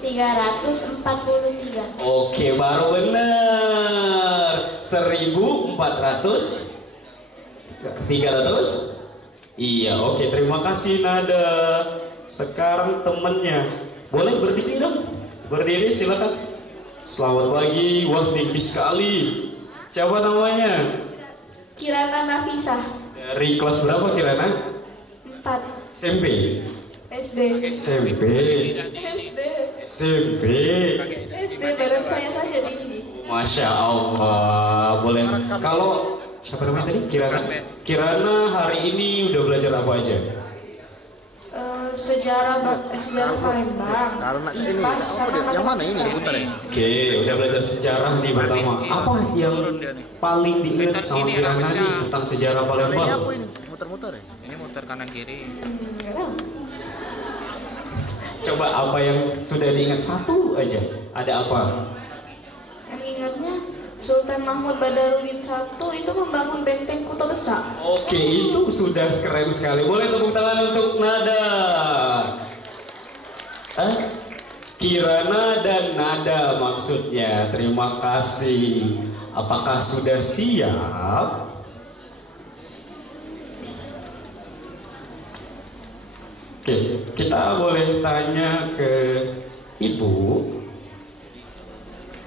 1343. Oke, baru benar. 1400 300. Iya, oke, terima kasih Nada. Sekarang temennya boleh berdiri dong. Berdiri silakan. Selamat pagi. Wah, tinggi sekali. Siapa namanya? Kirana Nafisah. Dari kelas berapa Kirana? 4. SMP. SD. SMP. SMP. SD badan saya saja tinggi. Masya Allah. Boleh. Kalau siapa namanya tadi? Kirana hari ini udah belajar apa aja? Sejarah Palembang. Karena ini yang mana ini bentar ya? Oke, udah belajar sejarah nih pertama. Apa yang paling diingat sama Kirana nih tentang sejarah Palembang? Muter-muter ya? Ini muter kanan kiri. Coba apa yang sudah diingat satu aja? Ada apa? Yang ingatnya Sultan Mahmud Badarudin I itu membangun benteng Kuto Besar. Oke, itu sudah keren sekali. Boleh tepuk tangan untuk Nada. Kirana dan Nada maksudnya. Terima kasih. Apakah sudah siap? Oke, kita boleh tanya ke Ibu.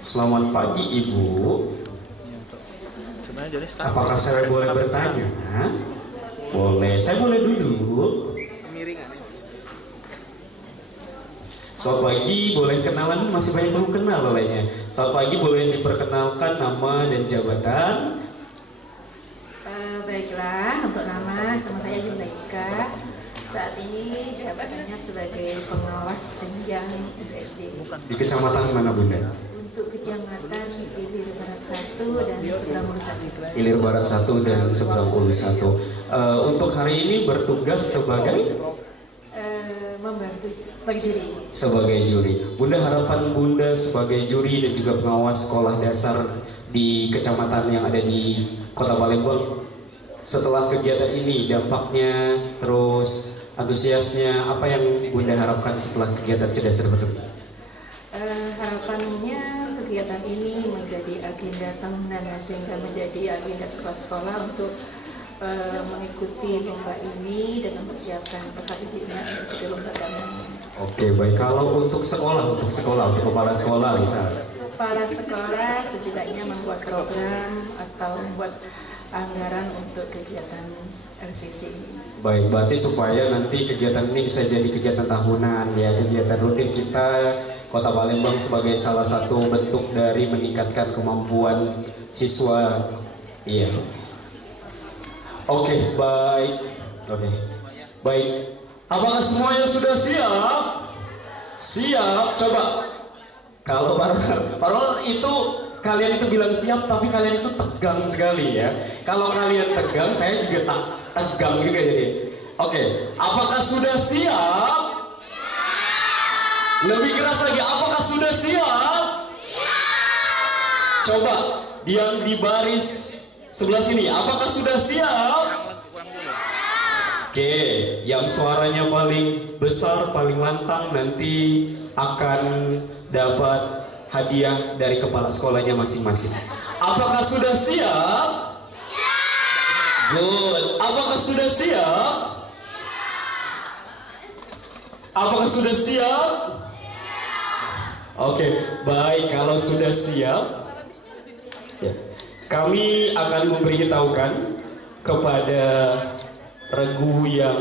Selamat pagi Ibu. Apakah saya boleh bertanya? Boleh. Saya boleh duduk? Selamat pagi, boleh kenalan? Masih banyak belum kenal olehnya. Selamat pagi, boleh diperkenalkan nama dan jabatan? Baiklah, untuk nama saya Junaika. Saat ini jabatannya sebagai pengawas senjang SD. Di kecamatan mana Bunda? Untuk kecamatan Ilir Barat 1 dan Seberang Ulu 1. Ilir Barat 1 dan Seberang Ulu 1. Untuk hari ini bertugas sebagai? Membantu sebagai juri. Sebagai juri. Bunda, harapan Bunda sebagai juri dan juga pengawas sekolah dasar di kecamatan yang ada di Kota Palembang, setelah kegiatan ini dampaknya, terus antusiasnya, apa yang Bunda harapkan setelah kegiatan cerdas tersebut? Harapannya kegiatan ini menjadi agenda agenda tahunan sehingga menjadi agenda sekolah-sekolah untuk mengikuti lomba ini dan mempersiapkan bakal dirinya mengikuti lomba tahunan. Oke, baik. Kalau untuk sekolah, untuk kepala sekolah misalnya. Kepala sekolah setidaknya membuat program atau membuat anggaran untuk kegiatan LCC ini. Baik, berarti supaya nanti kegiatan ini bisa jadi kegiatan tahunan ya, kegiatan rutin kita Kota Palembang sebagai salah satu bentuk dari meningkatkan kemampuan siswa. Iya. Oke, baik. Oke. Baik. Apakah semuanya sudah siap? Siap. Coba. Kalau Parol itu kalian itu bilang siap, tapi kalian itu tegang sekali ya. Kalau kalian tegang, saya juga tegang juga jadi. Oke, apakah sudah siap? Lebih keras lagi, apakah sudah siap? Coba, yang di baris sebelah sini, apakah sudah siap? Oke, yang suaranya paling besar, paling lantang nanti akan dapat hadiah dari kepala sekolahnya masing-masing. Apakah sudah siap? Good. Apakah sudah siap? Apakah sudah siap? Oke, baik. Kalau sudah siap, ya, kami akan memberitahukan kepada regu yang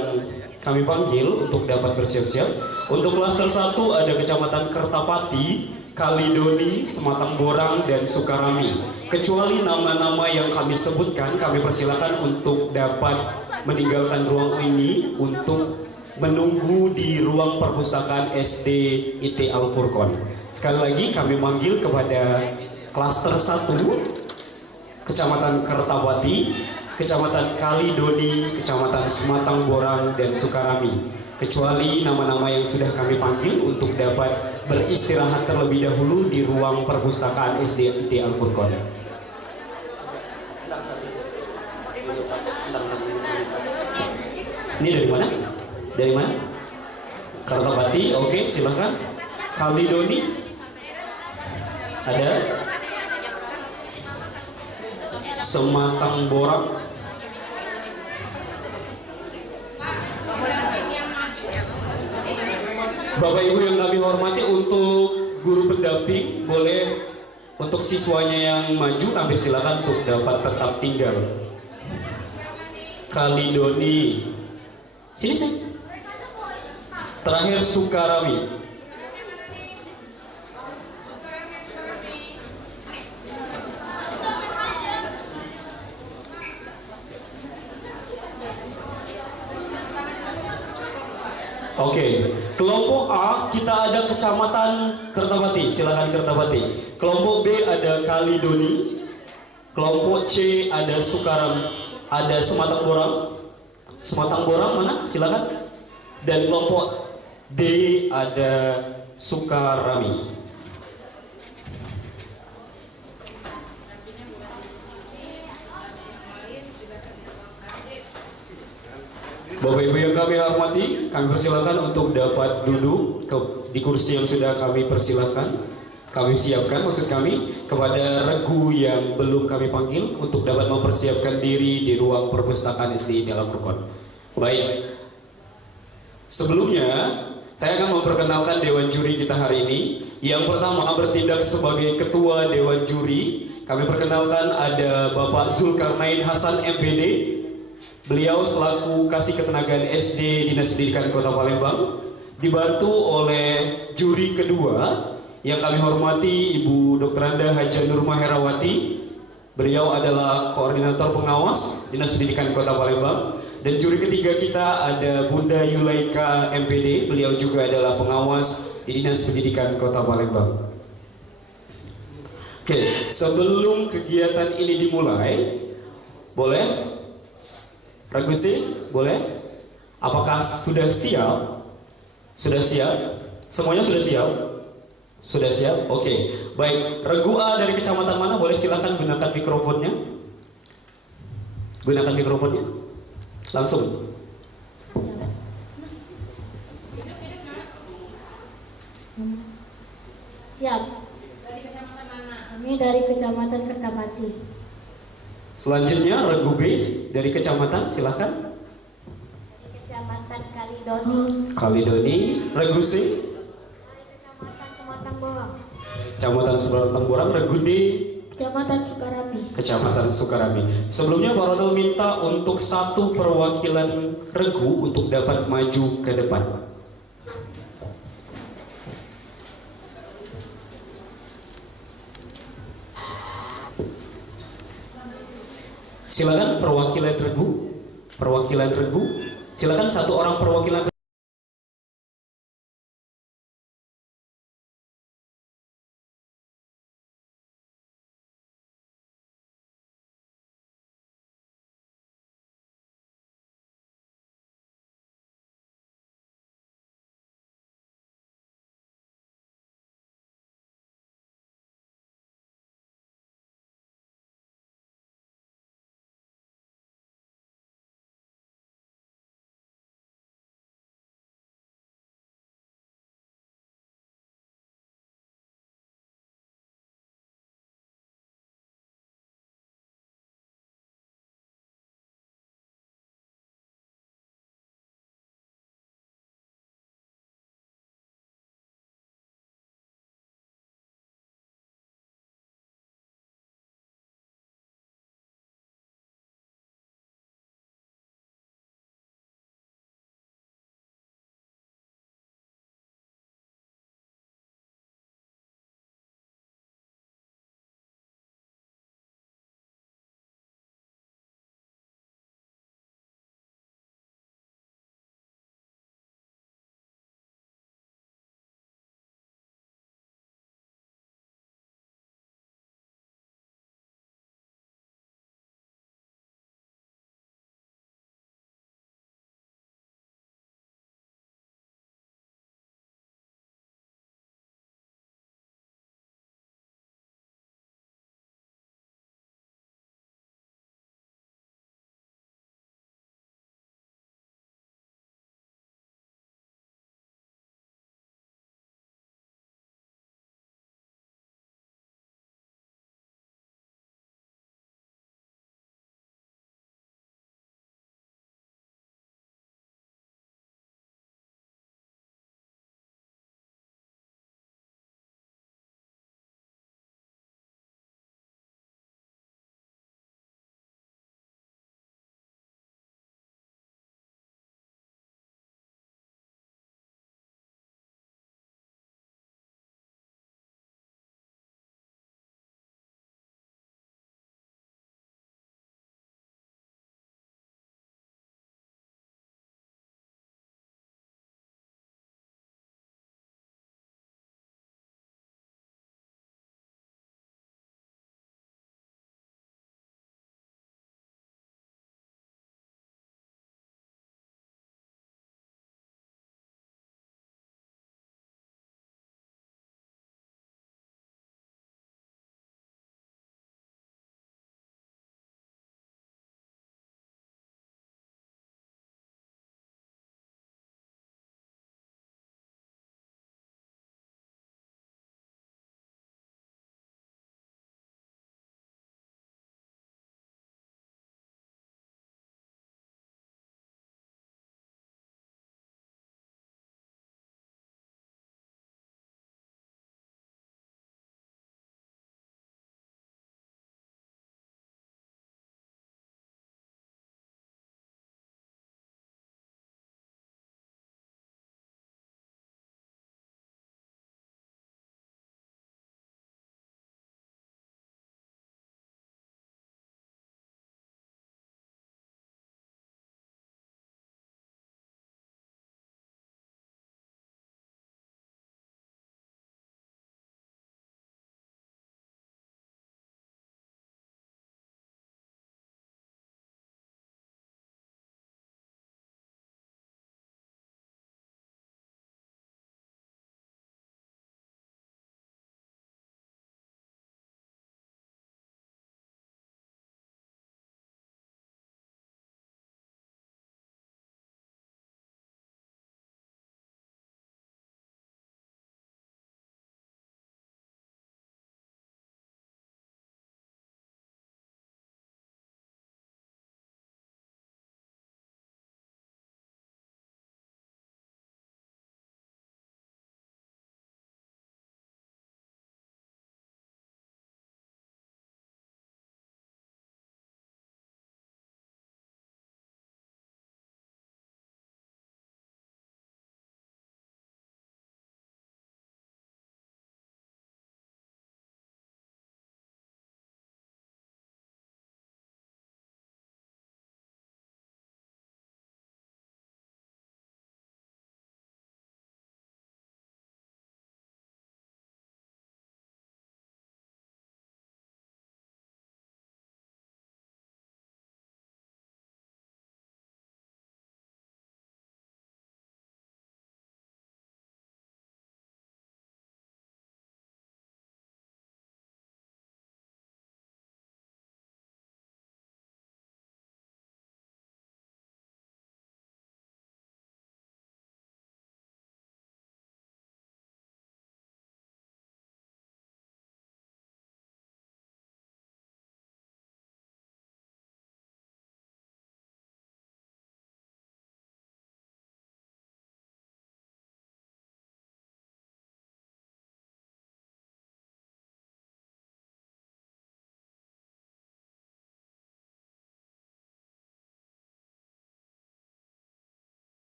kami panggil untuk dapat bersiap-siap. Untuk klaster 1 ada Kecamatan Kertapati, Kalidoni, Sematang Borang, dan Sukarami. Kecuali nama-nama yang kami sebutkan, kami persilakan untuk dapat meninggalkan ruang ini untuk menunggu di ruang perpustakaan SD IT Al-Furqon. Sekali lagi kami manggil kepada klaster 1, Kecamatan Kertapati, Kecamatan Kalidoni, Kecamatan Sematang Borang, dan Sukarami. Kecuali nama-nama yang sudah kami panggil untuk dapat beristirahat terlebih dahulu di ruang perpustakaan SD IT Al-Furqon. Ini dari mana? Dari mana? Kertapati, oke, silahkan. Kalidoni, ada. Sematang Borang, Bapak Ibu yang kami hormati, untuk guru pendamping boleh untuk siswanya yang maju kami silakan untuk dapat tetap tinggal. Kalidoni, sini. Terakhir Sukarami. Oke, kelompok A kita ada Kecamatan Kertapati, silakan Kertapati. Kelompok B ada Kalidoni, kelompok C ada Sukarami, ada Sematang Borang. Sematang Borang mana? Silakan. Dan kelompok D ada Sukarami. Bapak Ibu yang kami hormati, kami persilakan untuk dapat duduk di kursi yang sudah kami persilakan. Kami siapkan, maksud kami, kepada regu yang belum kami panggil untuk dapat mempersiapkan diri di ruang perpustakaan SD Al-Furqon. Baik. Sebelumnya, saya akan memperkenalkan Dewan Juri kita hari ini. Yang pertama bertindak sebagai Ketua Dewan Juri. Kami perkenalkan ada Bapak Zulkarnain Hasan MPD. Beliau selaku Kasih Ketenagaan SD Dinas Pendidikan Kota Palembang, dibantu oleh juri kedua yang kami hormati Ibu Dr. Anda Haja Nur Maherawati. Beliau adalah Koordinator Pengawas Dinas Pendidikan Kota Palembang. Dan juri ketiga kita ada Bunda Yulaika MPD. Beliau juga adalah pengawas di Dinas Pendidikan Kota Palembang. Oke, sebelum kegiatan ini dimulai, boleh? Ragusi, boleh? Apakah sudah siap? Sudah siap? Semuanya sudah siap? Sudah siap? Oke. Baik, regu A dari kecamatan mana? Boleh silakan gunakan mikrofonnya. Gunakan mikrofonnya. Langsung. Siap. Dari kecamatan mana? Kami Kami dari Kecamatan Kertapati. Selanjutnya Regu B dari kecamatan, silahkan. Kecamatan Kalidoni. Kalidoni. Regu C Kecamatan Sematang Borang. Kecamatan Sematang Borang. Regu D Kecamatan Sukarami. Kecamatan Sukarami. Sebelumnya Pak Ronald minta untuk satu perwakilan regu untuk dapat maju ke depan. Silakan perwakilan regu. Silakan satu orang perwakilan